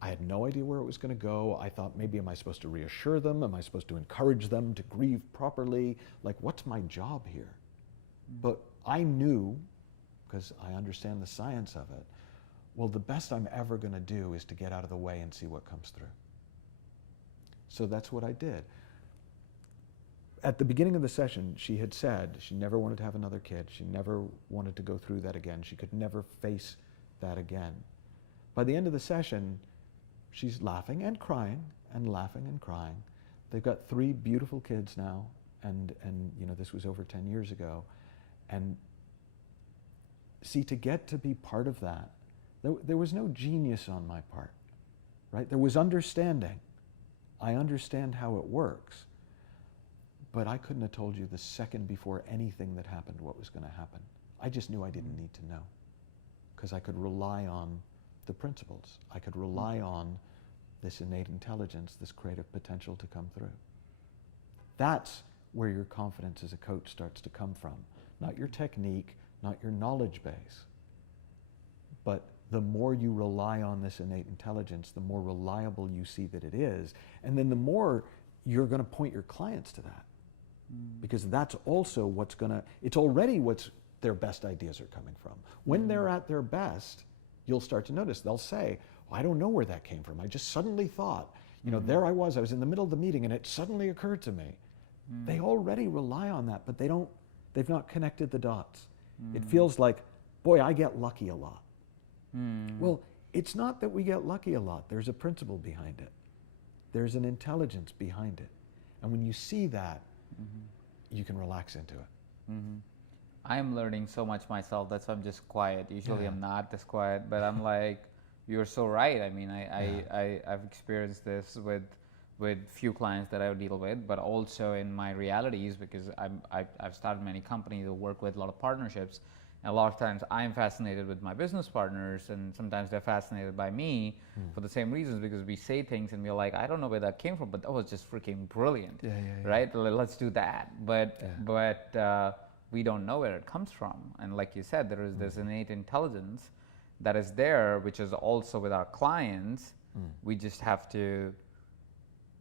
I had no idea where it was going to go. I thought, maybe am I supposed to reassure them? Am I supposed to encourage them to grieve properly? What's my job here? But I knew, because I understand the science of it, well, the best I'm ever going to do is to get out of the way and see what comes through. So that's what I did. At the beginning of the session, she had said she never wanted to have another kid. She never wanted to go through that again. She could never face that again. By the end of the session, she's laughing and crying and laughing and crying. They've got 3 beautiful kids now, and this was over 10 years ago. And see, to get to be part of that, there was no genius on my part, right? There was understanding. I understand how it works, but I couldn't have told you the second before anything that happened what was going to happen. I just knew I didn't need to know, because I could rely on the principles. I could rely on this innate intelligence, this creative potential to come through. That's where your confidence as a coach starts to come from. Not your technique, not your knowledge base, but the more you rely on this innate intelligence, the more reliable you see that it is. And then the more you're going to point your clients to that. Because that's also what's going to, it's already what's their best ideas are coming from. When they're at their best, you'll start to notice, they'll say, well, I don't know where that came from. I just suddenly thought, you know, there I was in the middle of the meeting and it suddenly occurred to me. They already rely on that, but they've not connected the dots. It feels like, boy, I get lucky a lot. Well, it's not that we get lucky a lot. There's a principle behind it. There's an intelligence behind it. And when you see that, you can relax into it. I'm learning so much myself. That's why I'm just quiet. Usually I'm not this quiet, but I'm like, you're so right. I mean, I've experienced this with few clients that I deal with, but also in my realities, because I've started many companies that work with a lot of partnerships. And a lot of times I'm fascinated with my business partners, and sometimes they're fascinated by me for the same reasons, because we say things and we're like, I don't know where that came from, but that was just freaking brilliant, right? Let's do that. But we don't know where it comes from. And like you said, there is this innate intelligence that is there, which is also with our clients. We just have to,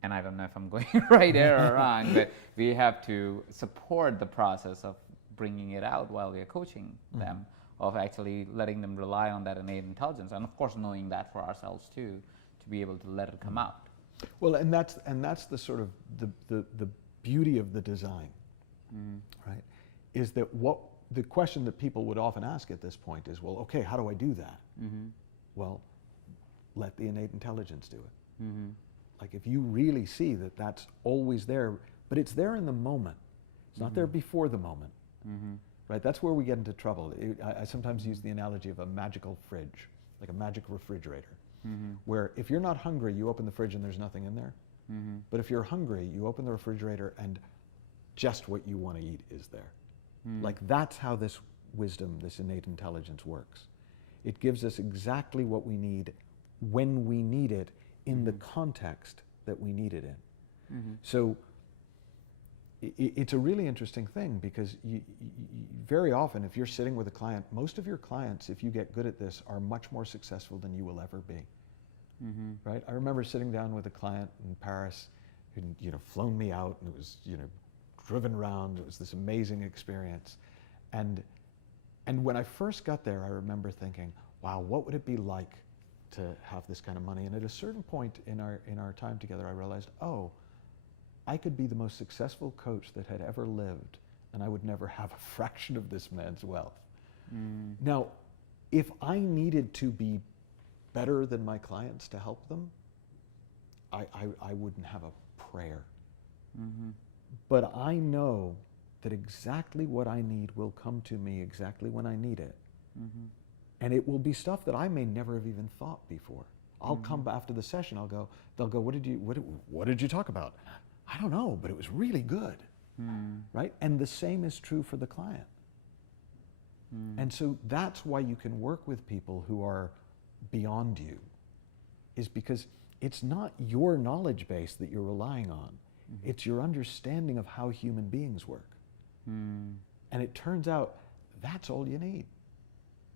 and I don't know if I'm going right there or wrong, but we have to support the process of bringing it out while we are coaching them, of actually letting them rely on that innate intelligence, and of course knowing that for ourselves too, to be able to let it come out. Well, and that's the sort of the beauty of the design, right? Is that what the question that people would often ask at this point is, well, okay, how do I do that? Well, let the innate intelligence do it. Like if you really see that that's always there, but it's there in the moment. It's not there before the moment. Right? That's where we get into trouble. I sometimes use the analogy of a magical fridge, like a magic refrigerator, where if you're not hungry, you open the fridge and there's nothing in there. But if you're hungry, you open the refrigerator and just what you want to eat is there. Like that's how this wisdom, this innate intelligence works. It gives us exactly what we need when we need it in the context that we need it in. So it's a really interesting thing, because you very often, if you're sitting with a client, most of your clients, if you get good at this, are much more successful than you will ever be. Right? I remember sitting down with a client in Paris who'd, you know, flown me out, and it was, you know, driven around. It was this amazing experience. And when I first got there, I remember thinking, wow, what would it be like to have this kind of money? And at a certain point in our time together, I realized, oh, I could be the most successful coach that had ever lived, and I would never have a fraction of this man's wealth. Now, if I needed to be better than my clients to help them, I wouldn't have a prayer. But I know that exactly what I need will come to me exactly when I need it. And it will be stuff that I may never have even thought before. I'll come after the session, they'll go, what did you talk about? I don't know, but it was really good, right? And the same is true for the client. And so that's why you can work with people who are beyond you, is because it's not your knowledge base that you're relying on. It's your understanding of how human beings work. And it turns out that's all you need.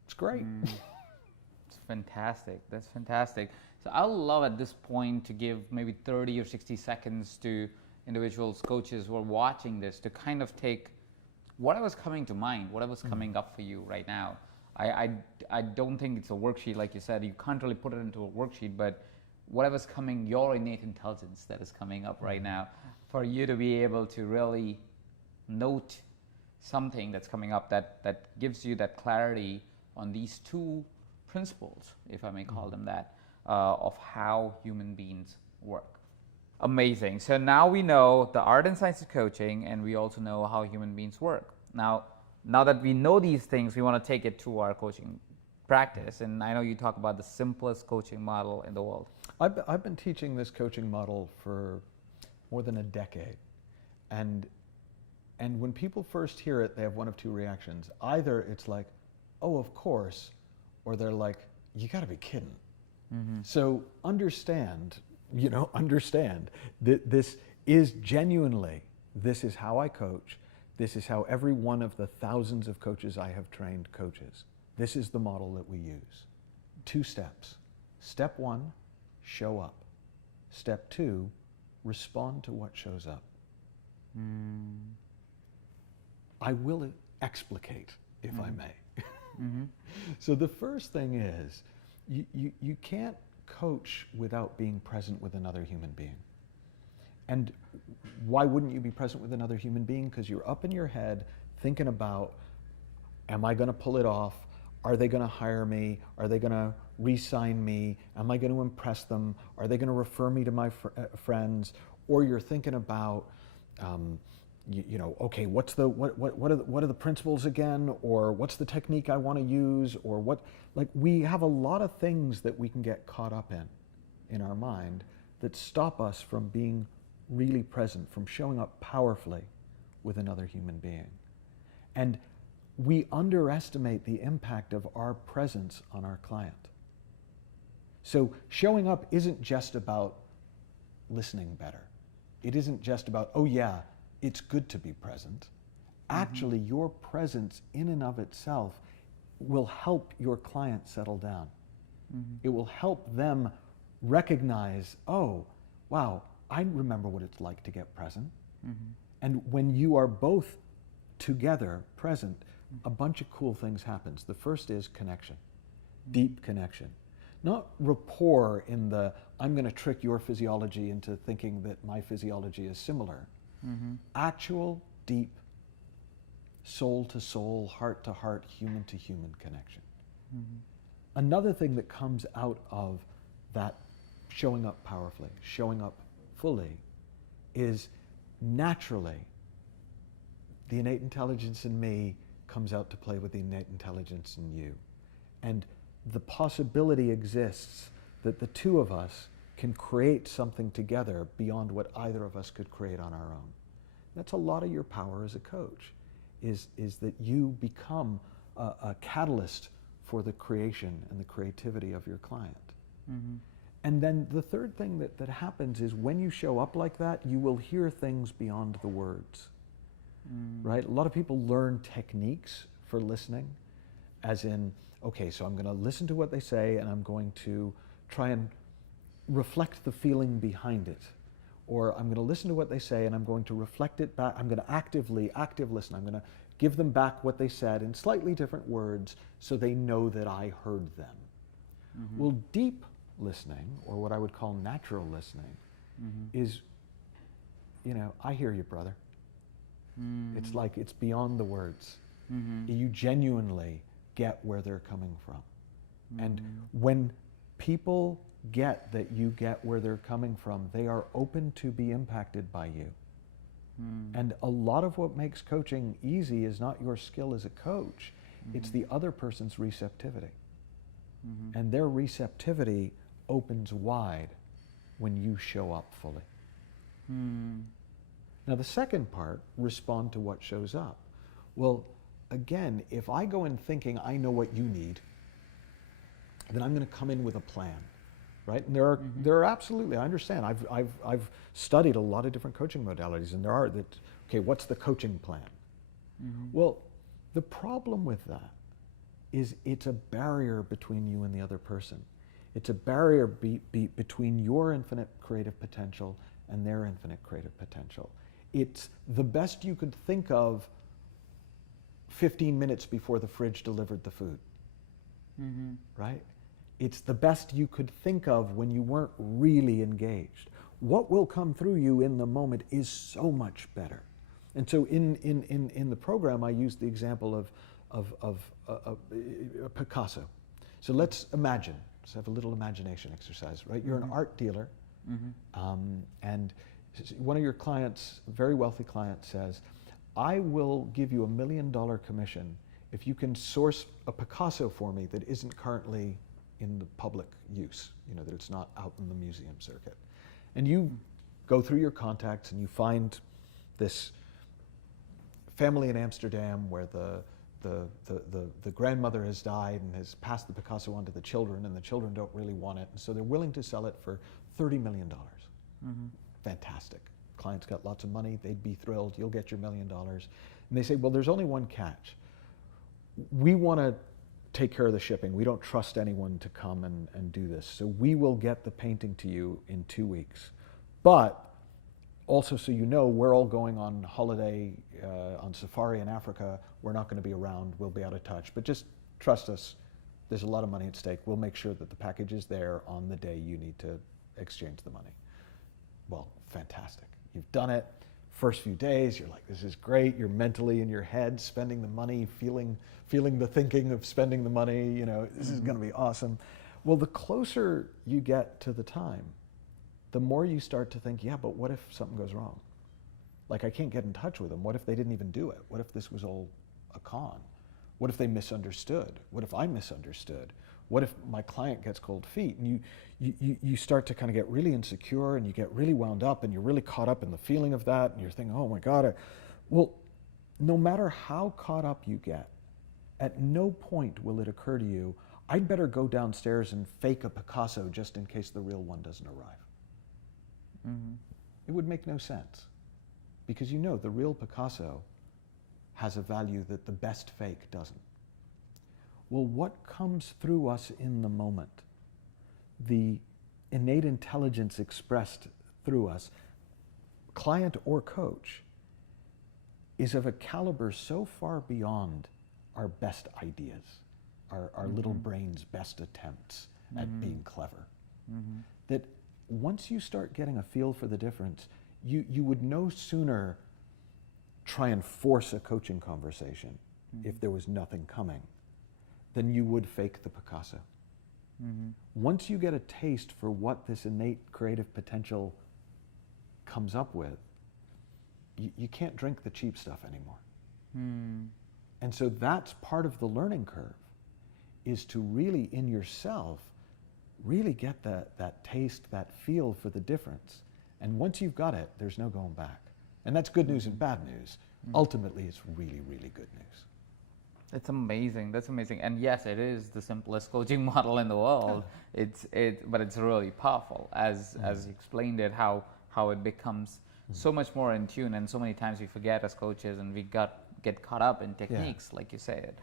It's great. It's fantastic. That's fantastic. So I would love at this point to give maybe 30 or 60 seconds to individuals, coaches who are watching this, to kind of take whatever's coming to mind, whatever's coming up for you right now. I don't think it's a worksheet, like you said. You can't really put it into a worksheet, but whatever's coming, your innate intelligence that is coming up right now, for you to be able to really note something that's coming up that gives you that clarity on these two principles, if I may call them that, of how human beings work. Amazing. So now we know the art and science of coaching, and we also know how human beings work. Now that we know these things, we want to take it to our coaching practice. And I know you talk about the simplest coaching model in the world. I've been teaching this coaching model for more than a decade. And when people first hear it, they have one of two reactions. Either it's like, oh, of course, or they're like, you got to be kidding. So understand that this is genuinely, this is how I coach. This is how every one of the thousands of coaches I have trained coaches. This is the model that we use. 2 steps. Step 1, show up. Step 2, respond to what shows up. I will explicate, if I may. So the first thing is, you can't coach without being present with another human being. And why wouldn't you be present with another human being? Because you're up in your head thinking about, am I going to pull it off? Are they going to hire me? Are they going to re-sign me? Am I going to impress them? Are they going to refer me to my friends? Or you're thinking about, okay, what are the principles again? Or what's the technique I want to use? Or what? Like, we have a lot of things that we can get caught up in our mind that stop us from being really present, from showing up powerfully with another human being. And we underestimate the impact of our presence on our client. So showing up isn't just about listening better. It isn't just about, oh yeah, it's good to be present. Actually, your presence in and of itself will help your client settle down. It will help them recognize, oh, wow, I remember what it's like to get present. And when you are both together, present, a bunch of cool things happens. The first is connection, deep connection. Not rapport in the, I'm going to trick your physiology into thinking that my physiology is similar. Actual, deep, soul to soul, heart to heart, human to human connection. Another thing that comes out of that showing up powerfully, showing up fully, is naturally the innate intelligence in me comes out to play with the innate intelligence in you. And the possibility exists that the two of us can create something together beyond what either of us could create on our own. That's a lot of your power as a coach, is that you become a catalyst for the creation and the creativity of your client. And then the third thing that happens is when you show up like that, you will hear things beyond the words. Right? A lot of people learn techniques for listening, as in, okay, so I'm going to listen to what they say and I'm going to try and reflect the feeling behind it. Or I'm going to listen to what they say and I'm going to reflect it back. I'm going to active listen. I'm going to give them back what they said in slightly different words so they know that I heard them. Well, deep listening, or what I would call natural listening, is, I hear you, brother. It's like, it's beyond the words. You genuinely get where they're coming from. And when people get that you get where they're coming from, they are open to be impacted by you. And a lot of what makes coaching easy is not your skill as a coach, it's the other person's receptivity. And their receptivity opens wide when you show up fully. Now the second part, respond to what shows up. Well, again, if I go in thinking I know what you need, then I'm going to come in with a plan, right? And there are absolutely, I understand. I've studied a lot of different coaching modalities, and there are that. Okay, what's the coaching plan? Well, the problem with that is it's a barrier between you and the other person. It's a barrier between your infinite creative potential and their infinite creative potential. It's the best you could think of 15 minutes before the fridge delivered the food, right? It's the best you could think of when you weren't really engaged. What will come through you in the moment is so much better. And so in the program, I used the example of Picasso. So let's imagine, let's have a little imagination exercise, right? You're an art dealer, and one of your clients, a very wealthy client, says, I will give you $1 million commission if you can source a Picasso for me that isn't currently in the public use, that it's not out in the museum circuit. And you go through your contacts and you find this family in Amsterdam where the grandmother has died and has passed the Picasso on to the children, and the children don't really want it, and so they're willing to sell it for $30 million. Fantastic. Client's got lots of money, they'd be thrilled, you'll get your $1 million. And they say, well, there's only one catch. We want to take care of the shipping. We don't trust anyone to come and do this. So we will get the painting to you in 2 weeks. But also, so you know, we're all going on holiday, on safari in Africa. We're not going to be around. We'll be out of touch. But just trust us. There's a lot of money at stake. We'll make sure that the package is there on the day you need to exchange the money. Well, fantastic. You've done it. First few days, you're like, this is great. You're mentally in your head spending the money, feeling the thinking of spending the money. You know, this is going to be awesome. Well, the closer you get to the time, the more you start to think, yeah, but what if something goes wrong? Like, I can't get in touch with them. What if they didn't even do it? What if this was all a con? What if they misunderstood? What if I misunderstood? What if my client gets cold feet? And you start to kind of get really insecure, and you get really wound up, and you're really caught up in the feeling of that, and you're thinking, oh my God. Well, no matter how caught up you get, at no point will it occur to you, I'd better go downstairs and fake a Picasso just in case the real one doesn't arrive. Mm-hmm. It would make no sense, because you know the real Picasso has a value that the best fake doesn't. Well, what comes through us in the moment, the innate intelligence expressed through us, client or coach, is of a caliber so far beyond our best ideas, our little brain's best attempts at being clever, that once you start getting a feel for the difference, you would no sooner try and force a coaching conversation if there was nothing coming than you would fake the Picasso. Once you get a taste for what this innate creative potential comes up with, you can't drink the cheap stuff anymore. And so that's part of the learning curve, is to really, in yourself, really get that taste, that feel for the difference. And once you've got it, there's no going back. And that's good news and bad news. Ultimately, it's really, really good news. It's amazing. That's amazing. And yes, it is the simplest coaching model in the world. But it's really powerful, as you explained it, how it becomes so much more in tune. And so many times we forget as coaches, and we get caught up in techniques, like you said.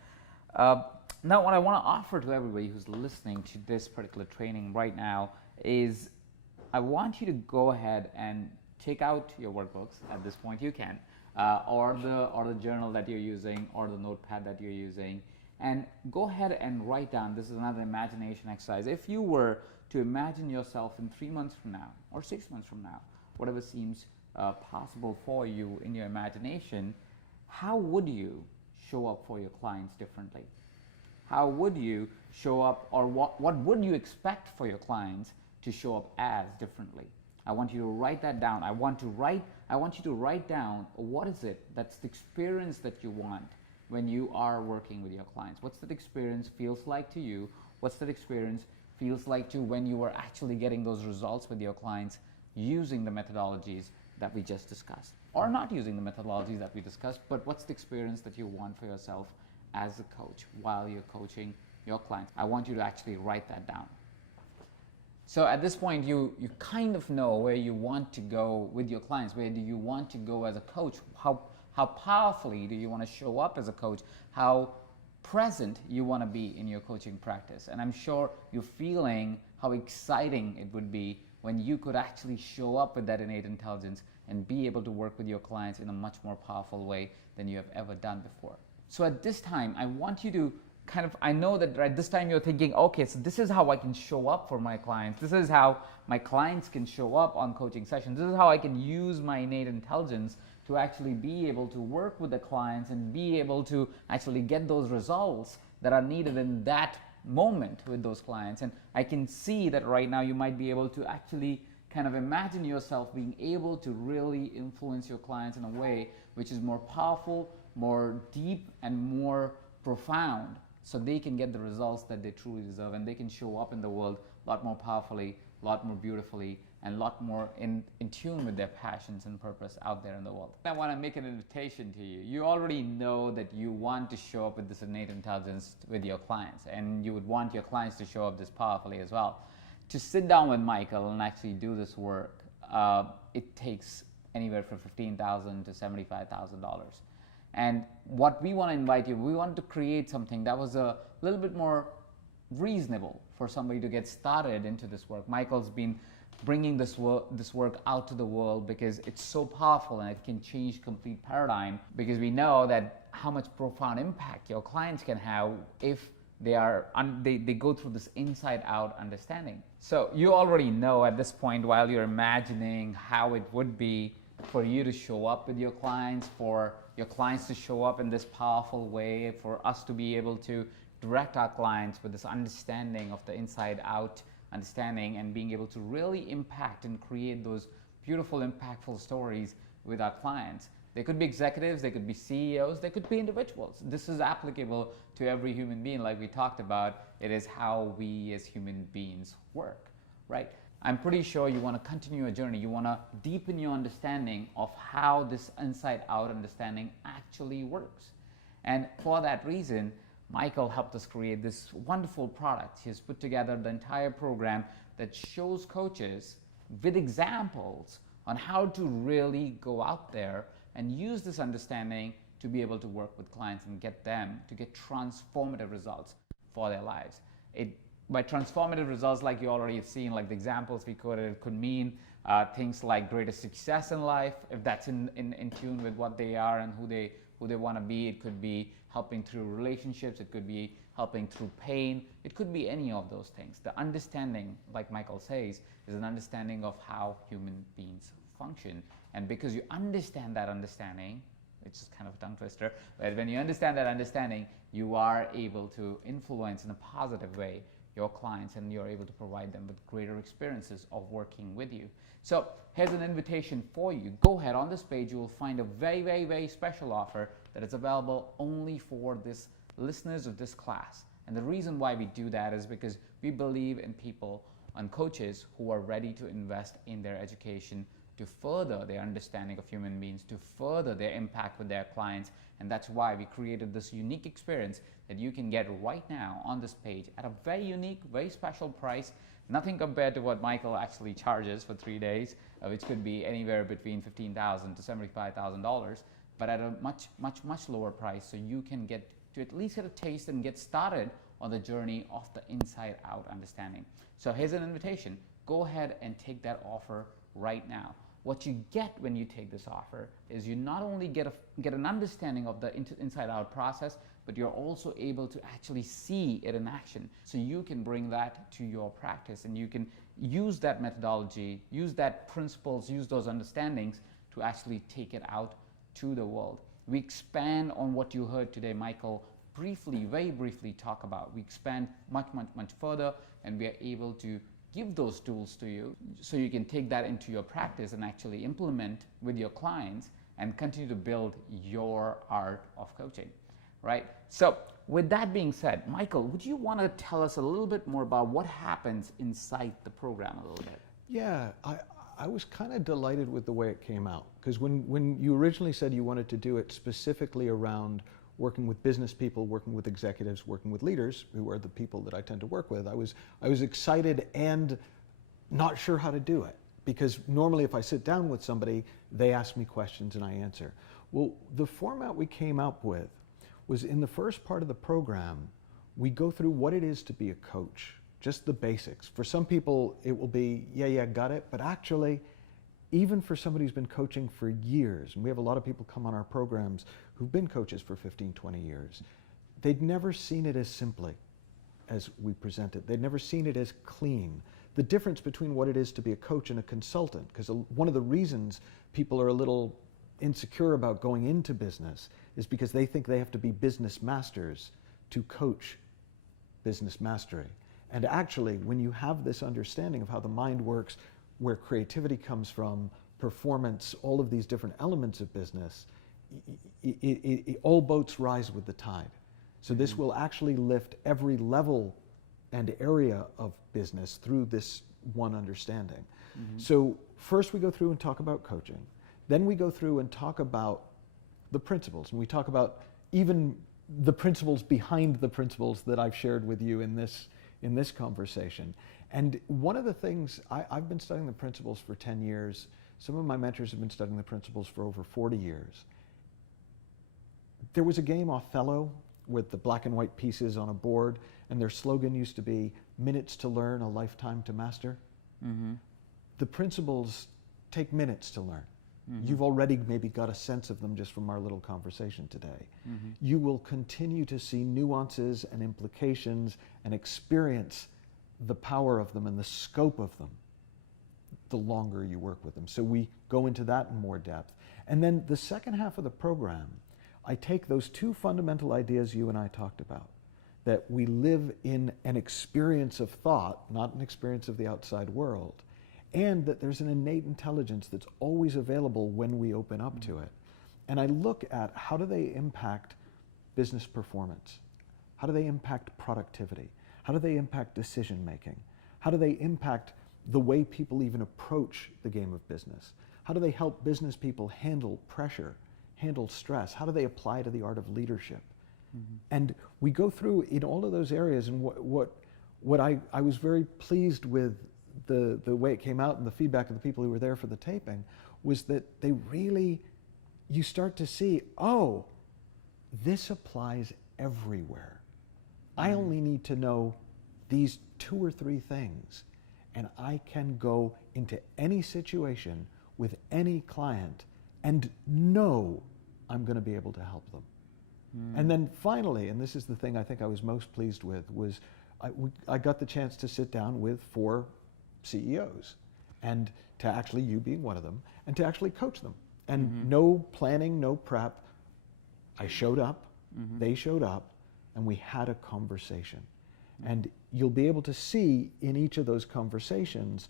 Now, what I want to offer to everybody who's listening to this particular training right now is, I want you to go ahead and take out your workbooks. At this point, you can, or the journal that you're using, or the notepad that you're using, and go ahead and write down. This is another imagination exercise. If you were to imagine yourself in 3 months from now, or 6 months from now, whatever seems possible for you in your imagination, how would you show up for your clients differently? How would you show up, or what would you expect for your clients to show up as differently? I want you to write that down. I want you to write down, what is it that's the experience that you want when you are working with your clients? What's that experience feels like to you? What's that experience feels like to when you are actually getting those results with your clients using the methodologies that we just discussed, or not using the methodologies that we discussed, but what's the experience that you want for yourself as a coach while you're coaching your clients? I want you to actually write that down. So at this point, you kind of know where you want to go with your clients. Where do you want to go as a coach? How powerfully do you want to show up as a coach? How present you want to be in your coaching practice? And I'm sure you're feeling how exciting it would be when you could actually show up with that innate intelligence and be able to work with your clients in a much more powerful way than you have ever done before. So at this time, I want you to I know that right this time you're thinking, okay, so this is how I can show up for my clients. This is how my clients can show up on coaching sessions. This is how I can use my innate intelligence to actually be able to work with the clients and be able to actually get those results that are needed in that moment with those clients. And I can see that right now you might be able to actually kind of imagine yourself being able to really influence your clients in a way which is more powerful, more deep, and more profound, so they can get the results that they truly deserve, and they can show up in the world a lot more powerfully, a lot more beautifully, and a lot more in tune with their passions and purpose out there in the world. I want to make an invitation to you. You already know that you want to show up with this innate intelligence with your clients, and you would want your clients to show up this powerfully as well. To sit down with Michael and actually do this work, it takes anywhere from $15,000 to $75,000. And what we want to invite you, we want to create something that was a little bit more reasonable for somebody to get started into this work. Michael's been bringing this work out to the world because it's so powerful and it can change complete paradigm, because we know that how much profound impact your clients can have if they go through this inside out understanding. So you already know at this point, while you're imagining how it would be for you to show up with your clients, for your clients to show up in this powerful way, for us to be able to direct our clients with this understanding of the inside out understanding, and being able to really impact and create those beautiful, impactful stories with our clients. They could be executives, they could be CEOs, they could be individuals. This is applicable to every human being, like we talked about. It is how we as human beings work, right? I'm pretty sure you want to continue a journey. You want to deepen your understanding of how this inside out understanding actually works. And for that reason, Michael helped us create this wonderful product. He's put together the entire program that shows coaches with examples on how to really go out there and use this understanding to be able to work with clients and get them to get transformative results for their lives. By transformative results, like you already have seen, like the examples we quoted, it could mean things like greater success in life, if that's in tune with what they are and who they want to be. It could be helping through relationships. It could be helping through pain. It could be any of those things. The understanding, like Michael says, is an understanding of how human beings function. And because you understand that understanding, which is kind of a tongue twister, but when you understand that understanding, you are able to influence in a positive way your clients, and you're able to provide them with greater experiences of working with you. So here's an invitation for you. Go ahead, on this page you will find a very, very, very special offer that is available only for this listeners of this class. And the reason why we do that is because we believe in people and coaches who are ready to invest in their education to further their understanding of human beings, to further their impact with their clients. And that's why we created this unique experience that you can get right now on this page at a very unique, very special price. Nothing compared to what Michael actually charges for 3 days, which could be anywhere between $15,000 to $75,000, but at a much, much, much lower price, so you can get to at least get a taste and get started on the journey of the inside out understanding. So here's an invitation. Go ahead and take that offer right now. What you get when you take this offer is you not only get an understanding of the inside out process, but you're also able to actually see it in action. So you can bring that to your practice, and you can use that methodology, use that principles, use those understandings to actually take it out to the world. We expand on what you heard today, Michael briefly, very briefly talk about. We expand much, much, much further, and we are able to give those tools to you so you can take that into your practice and actually implement with your clients and continue to build your art of coaching, right? So with that being said, Michael, would you want to tell us a little bit more about what happens inside the program a little bit? Yeah, I was kind of delighted with the way it came out, because when you originally said you wanted to do it specifically around working with business people, working with executives, working with leaders, who are the people that I tend to work with, I was excited and not sure how to do it. Because normally if I sit down with somebody, they ask me questions and I answer. Well, the format we came up with was, in the first part of the program, we go through what it is to be a coach, just the basics. For some people, it will be, yeah, got it. But actually, even for somebody who's been coaching for years, and we have a lot of people come on our programs who've been coaches for 15, 20 years, they'd never seen it as simply as we present it. They'd never seen it as clean. The difference between what it is to be a coach and a consultant, because one of the reasons people are a little insecure about going into business is because they think they have to be business masters to coach business mastery. And actually, when you have this understanding of how the mind works, where creativity comes from, performance, all of these different elements of business, all boats rise with the tide. So this will actually lift every level and area of business through this one understanding. So first we go through and talk about coaching. Then we go through and talk about the principles. And we talk about even the principles behind the principles that I've shared with you in this conversation. And one of the things, I've been studying the principles for 10 years. Some of my mentors have been studying the principles for over 40 years. there was a game, Othello, with the black and white pieces on a board, and their slogan used to be, "Minutes to learn, a lifetime to master." Mm-hmm. The principles take minutes to learn. Mm-hmm. You've already maybe got a sense of them just from our little conversation today. Mm-hmm. You will continue to see nuances and implications and experience the power of them and the scope of them the longer you work with them. So we go into that in more depth. And then the second half of the program, I take those two fundamental ideas you and I talked about, that we live in an experience of thought, not an experience of the outside world, and that there's an innate intelligence that's always available when we open up to it. And I look at how do they impact business performance? How do they impact productivity? How do they impact decision making? How do they impact the way people even approach the game of business? How do they help business people handle pressure, handle stress? How do they apply to the art of leadership? Mm-hmm. And we go through in all of those areas, and what I was very pleased with the way it came out and the feedback of the people who were there for the taping was that they really, you start to see, oh, this applies everywhere. I only need to know these 2 or 3 things, and I can go into any situation with any client and know I'm going to be able to help them. And then finally, and this is the thing I think I was most pleased with, was I got the chance to sit down with 4 CEOs, and to actually, you being one of them, and to actually coach them. And no planning, no prep. I showed up, they showed up, and we had a conversation. And you'll be able to see in each of those conversations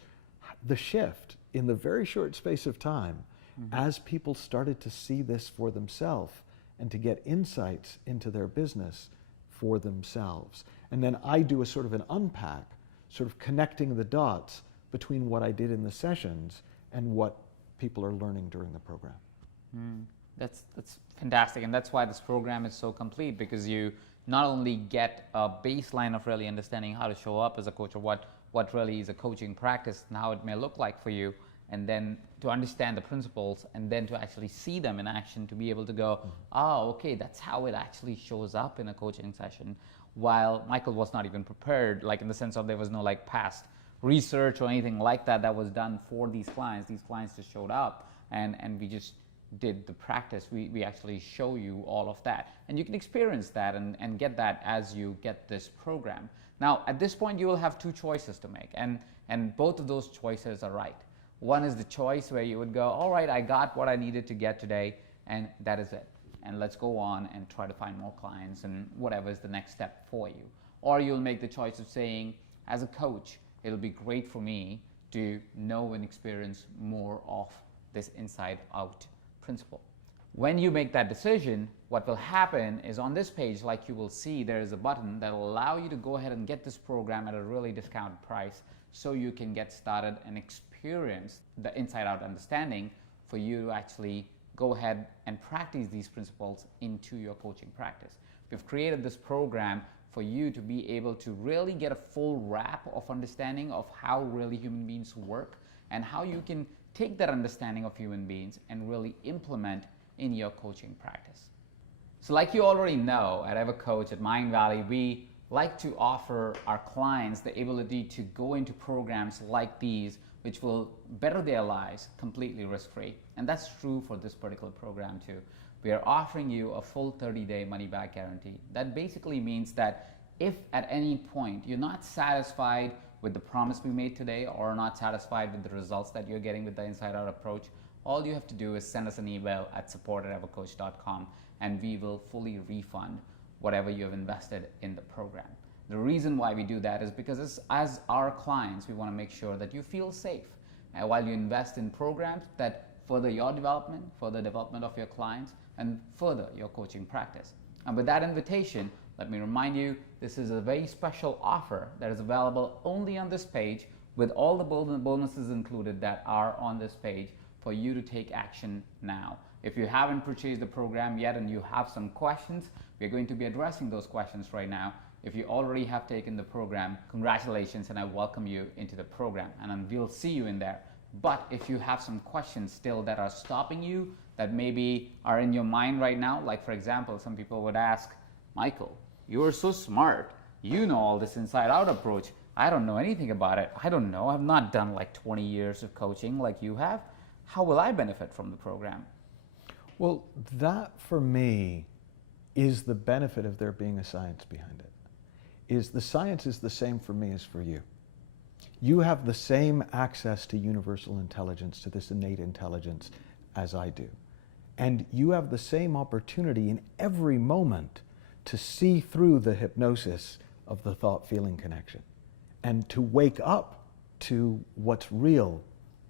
the shift in the very short space of time as people started to see this for themselves and to get insights into their business for themselves. And then I do a sort of an unpack, sort of connecting the dots between what I did in the sessions and what people are learning during the program. That's fantastic, and that's why this program is so complete, because you not only get a baseline of really understanding how to show up as a coach, or what really is a coaching practice and how it may look like for you, and then to understand the principles, and then to actually see them in action, to be able to go, oh, okay, that's how it actually shows up in a coaching session. While Michael was not even prepared, like in the sense of there was no like past research or anything like that was done for these clients. These clients just showed up, and we just did the practice. We actually show you all of that, and you can experience that and get that as you get this program. Now at this point you will have 2 choices to make, and both of those choices are right. One is the choice where you would go, all right, I got what I needed to get today, and that is it, and let's go on and try to find more clients and whatever is the next step for you. Or you'll make the choice of saying, as a coach, it'll be great for me to know and experience more of this inside out principle. When you make that decision, what will happen is on this page, like you will see, there is a button that will allow you to go ahead and get this program at a really discounted price, so you can get started and experience the inside out understanding for you to actually go ahead and practice these principles into your coaching practice. We've created this program for you to be able to really get a full wrap of understanding of how really human beings work, and how you can take that understanding of human beings and really implement in your coaching practice. So like you already know, at evercoach, at Mindvalley, we like to offer our clients the ability to go into programs like these, which will better their lives completely risk-free. And that's true for this particular program too. We are offering you a full 30-day money-back guarantee. That basically means that if at any point you're not satisfied with the promise we made today, or not satisfied with the results that you're getting with the inside out approach, all you have to do is send us an email at support@evercoach.com, and we will fully refund whatever you have invested in the program. The reason why we do that is because as our clients, we want to make sure that you feel safe while you invest in programs that further your development, further development of your clients, and further your coaching practice. And with that invitation, let me remind you, this is a very special offer that is available only on this page, with all the bonuses included that are on this page, for you to take action now. If you haven't purchased the program yet and you have some questions, we're going to be addressing those questions right now. If you already have taken the program, congratulations, and I welcome you into the program, and we'll see you in there. But if you have some questions still that are stopping you, that maybe are in your mind right now? Like, for example, some people would ask, Michael, you are so smart. You know all this inside out approach. I don't know anything about it. I don't know. I've not done like 20 years of coaching like you have. How will I benefit from the program? Well, that for me is the benefit of there being a science behind it. Is the science is the same for me as for you. You have the same access to universal intelligence, to this innate intelligence, as I do. And you have the same opportunity in every moment to see through the hypnosis of the thought-feeling connection and to wake up to what's real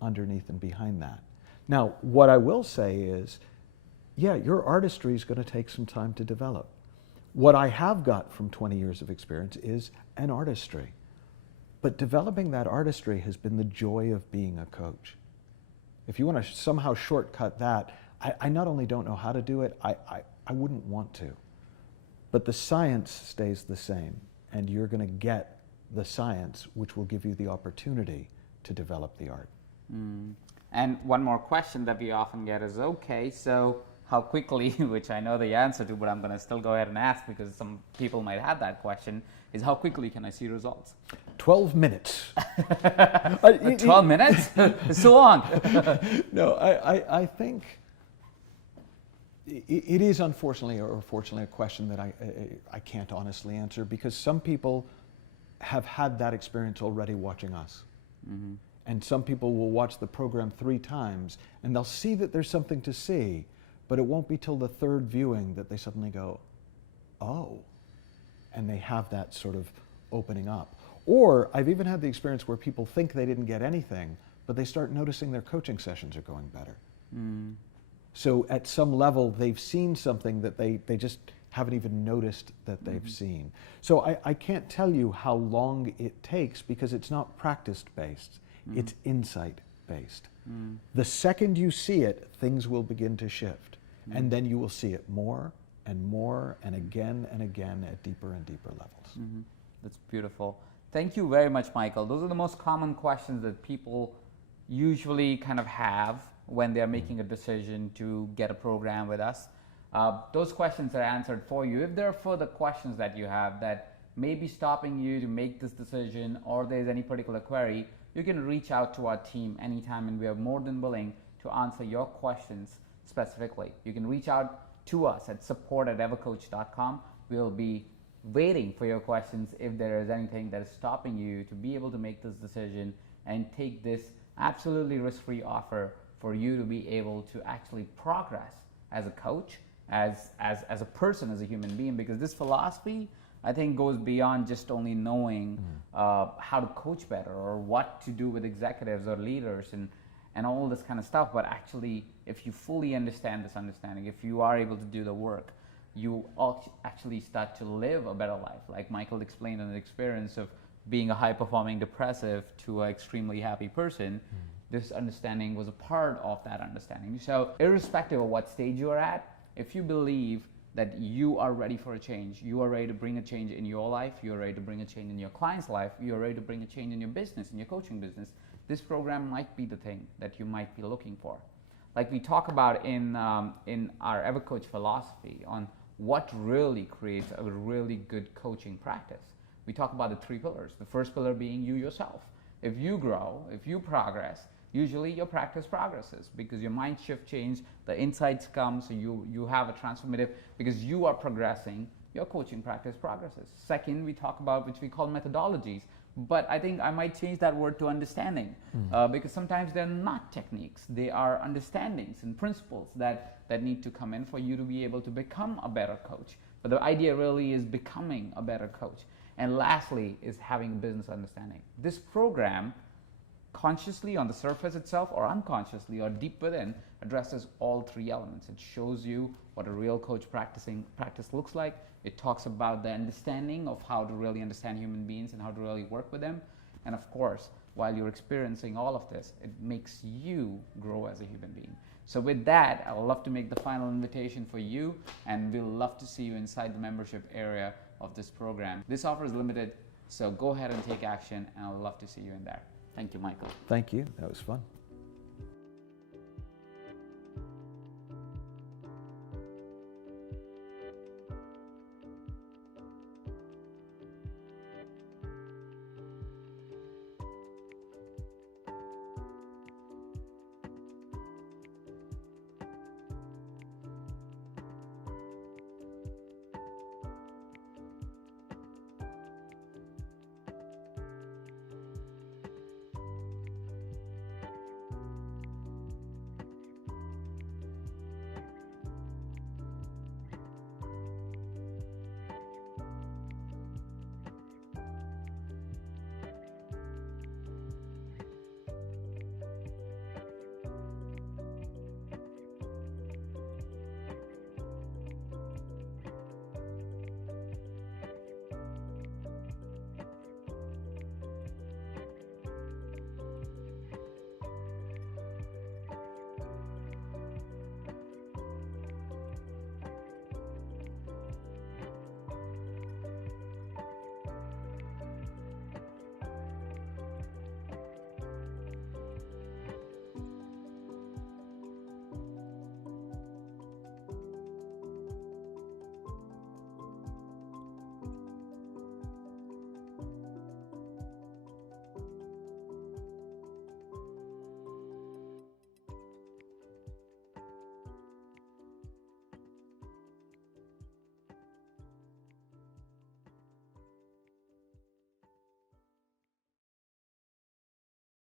underneath and behind that. Now, what I will say is, yeah, your artistry is going to take some time to develop. What I have got from 20 years of experience is an artistry. But developing that artistry has been the joy of being a coach. If you want to somehow shortcut that, I not only don't know how to do it, I wouldn't want to. But the science stays the same, and you're going to get the science, which will give you the opportunity to develop the art. And one more question that we often get is, okay, so how quickly, which I know the answer to, but I'm going to still go ahead and ask because some people might have that question, is how quickly can I see results? 12 minutes. 12 minutes? It's so long. No, I think it is unfortunately or fortunately a question that I can't honestly answer, because some people have had that experience already watching us. Mm-hmm. And some people will watch the program 3 times and they'll see that there's something to see, but it won't be till the 3rd viewing that they suddenly go, oh, and they have that sort of opening up. Or I've even had the experience where people think they didn't get anything, but they start noticing their coaching sessions are going better. Mm. So at some level, they've seen something that they just haven't even noticed that they've seen. So I can't tell you how long it takes, because it's not practice-based, it's insight-based. The second you see it, things will begin to shift. And then you will see it more and more and again at deeper and deeper levels. That's beautiful. Thank you very much, Michael. Those are the most common questions that people usually kind of have when they're making a decision to get a program with us. Those questions are answered for you. If there are further questions that you have that may be stopping you to make this decision, or there's any particular query, you can reach out to our team anytime, and we are more than willing to answer your questions specifically. You can reach out to us at support@evercoach.com. We'll be waiting for your questions if there is anything that is stopping you to be able to make this decision and take this absolutely risk-free offer for you to be able to actually progress as a coach, as a person, as a human being, because this philosophy, I think, goes beyond just only knowing how to coach better or what to do with executives or leaders and all this kind of stuff. But actually, if you fully understand this understanding, if you are able to do the work, you actually start to live a better life. Like Michael explained in the experience of being a high-performing depressive to an extremely happy person, this understanding was a part of that understanding. So irrespective of what stage you are at, if you believe that you are ready for a change, you are ready to bring a change in your life, you're ready to bring a change in your client's life, you're ready to bring a change in your business, in your coaching business, this program might be the thing that you might be looking for. Like we talk about in our EverCoach philosophy on what really creates a really good coaching practice. We talk about the 3 pillars. The first pillar being you yourself. If you grow, if you progress, usually your practice progresses because your mind shift change, the insights come, so you have a transformative, because you are progressing, your coaching practice progresses. Second, we talk about which we call methodologies, but I think I might change that word to understanding, because sometimes they're not techniques, they are understandings and principles that need to come in for you to be able to become a better coach. But the idea really is becoming a better coach. And lastly is having a business understanding. This program, consciously on the surface itself or unconsciously or deep within, addresses all 3 elements. It shows you what a real coach practice looks like. It talks about the understanding of how to really understand human beings and how to really work with them. And of course, while you're experiencing all of this, it makes you grow as a human being. So with that, I would love to make the final invitation for you, and we'll love to see you inside the membership area of this program. This offer is limited, so go ahead and take action, and I'd love to see you in there. Thank you, Michael. Thank you. That was fun.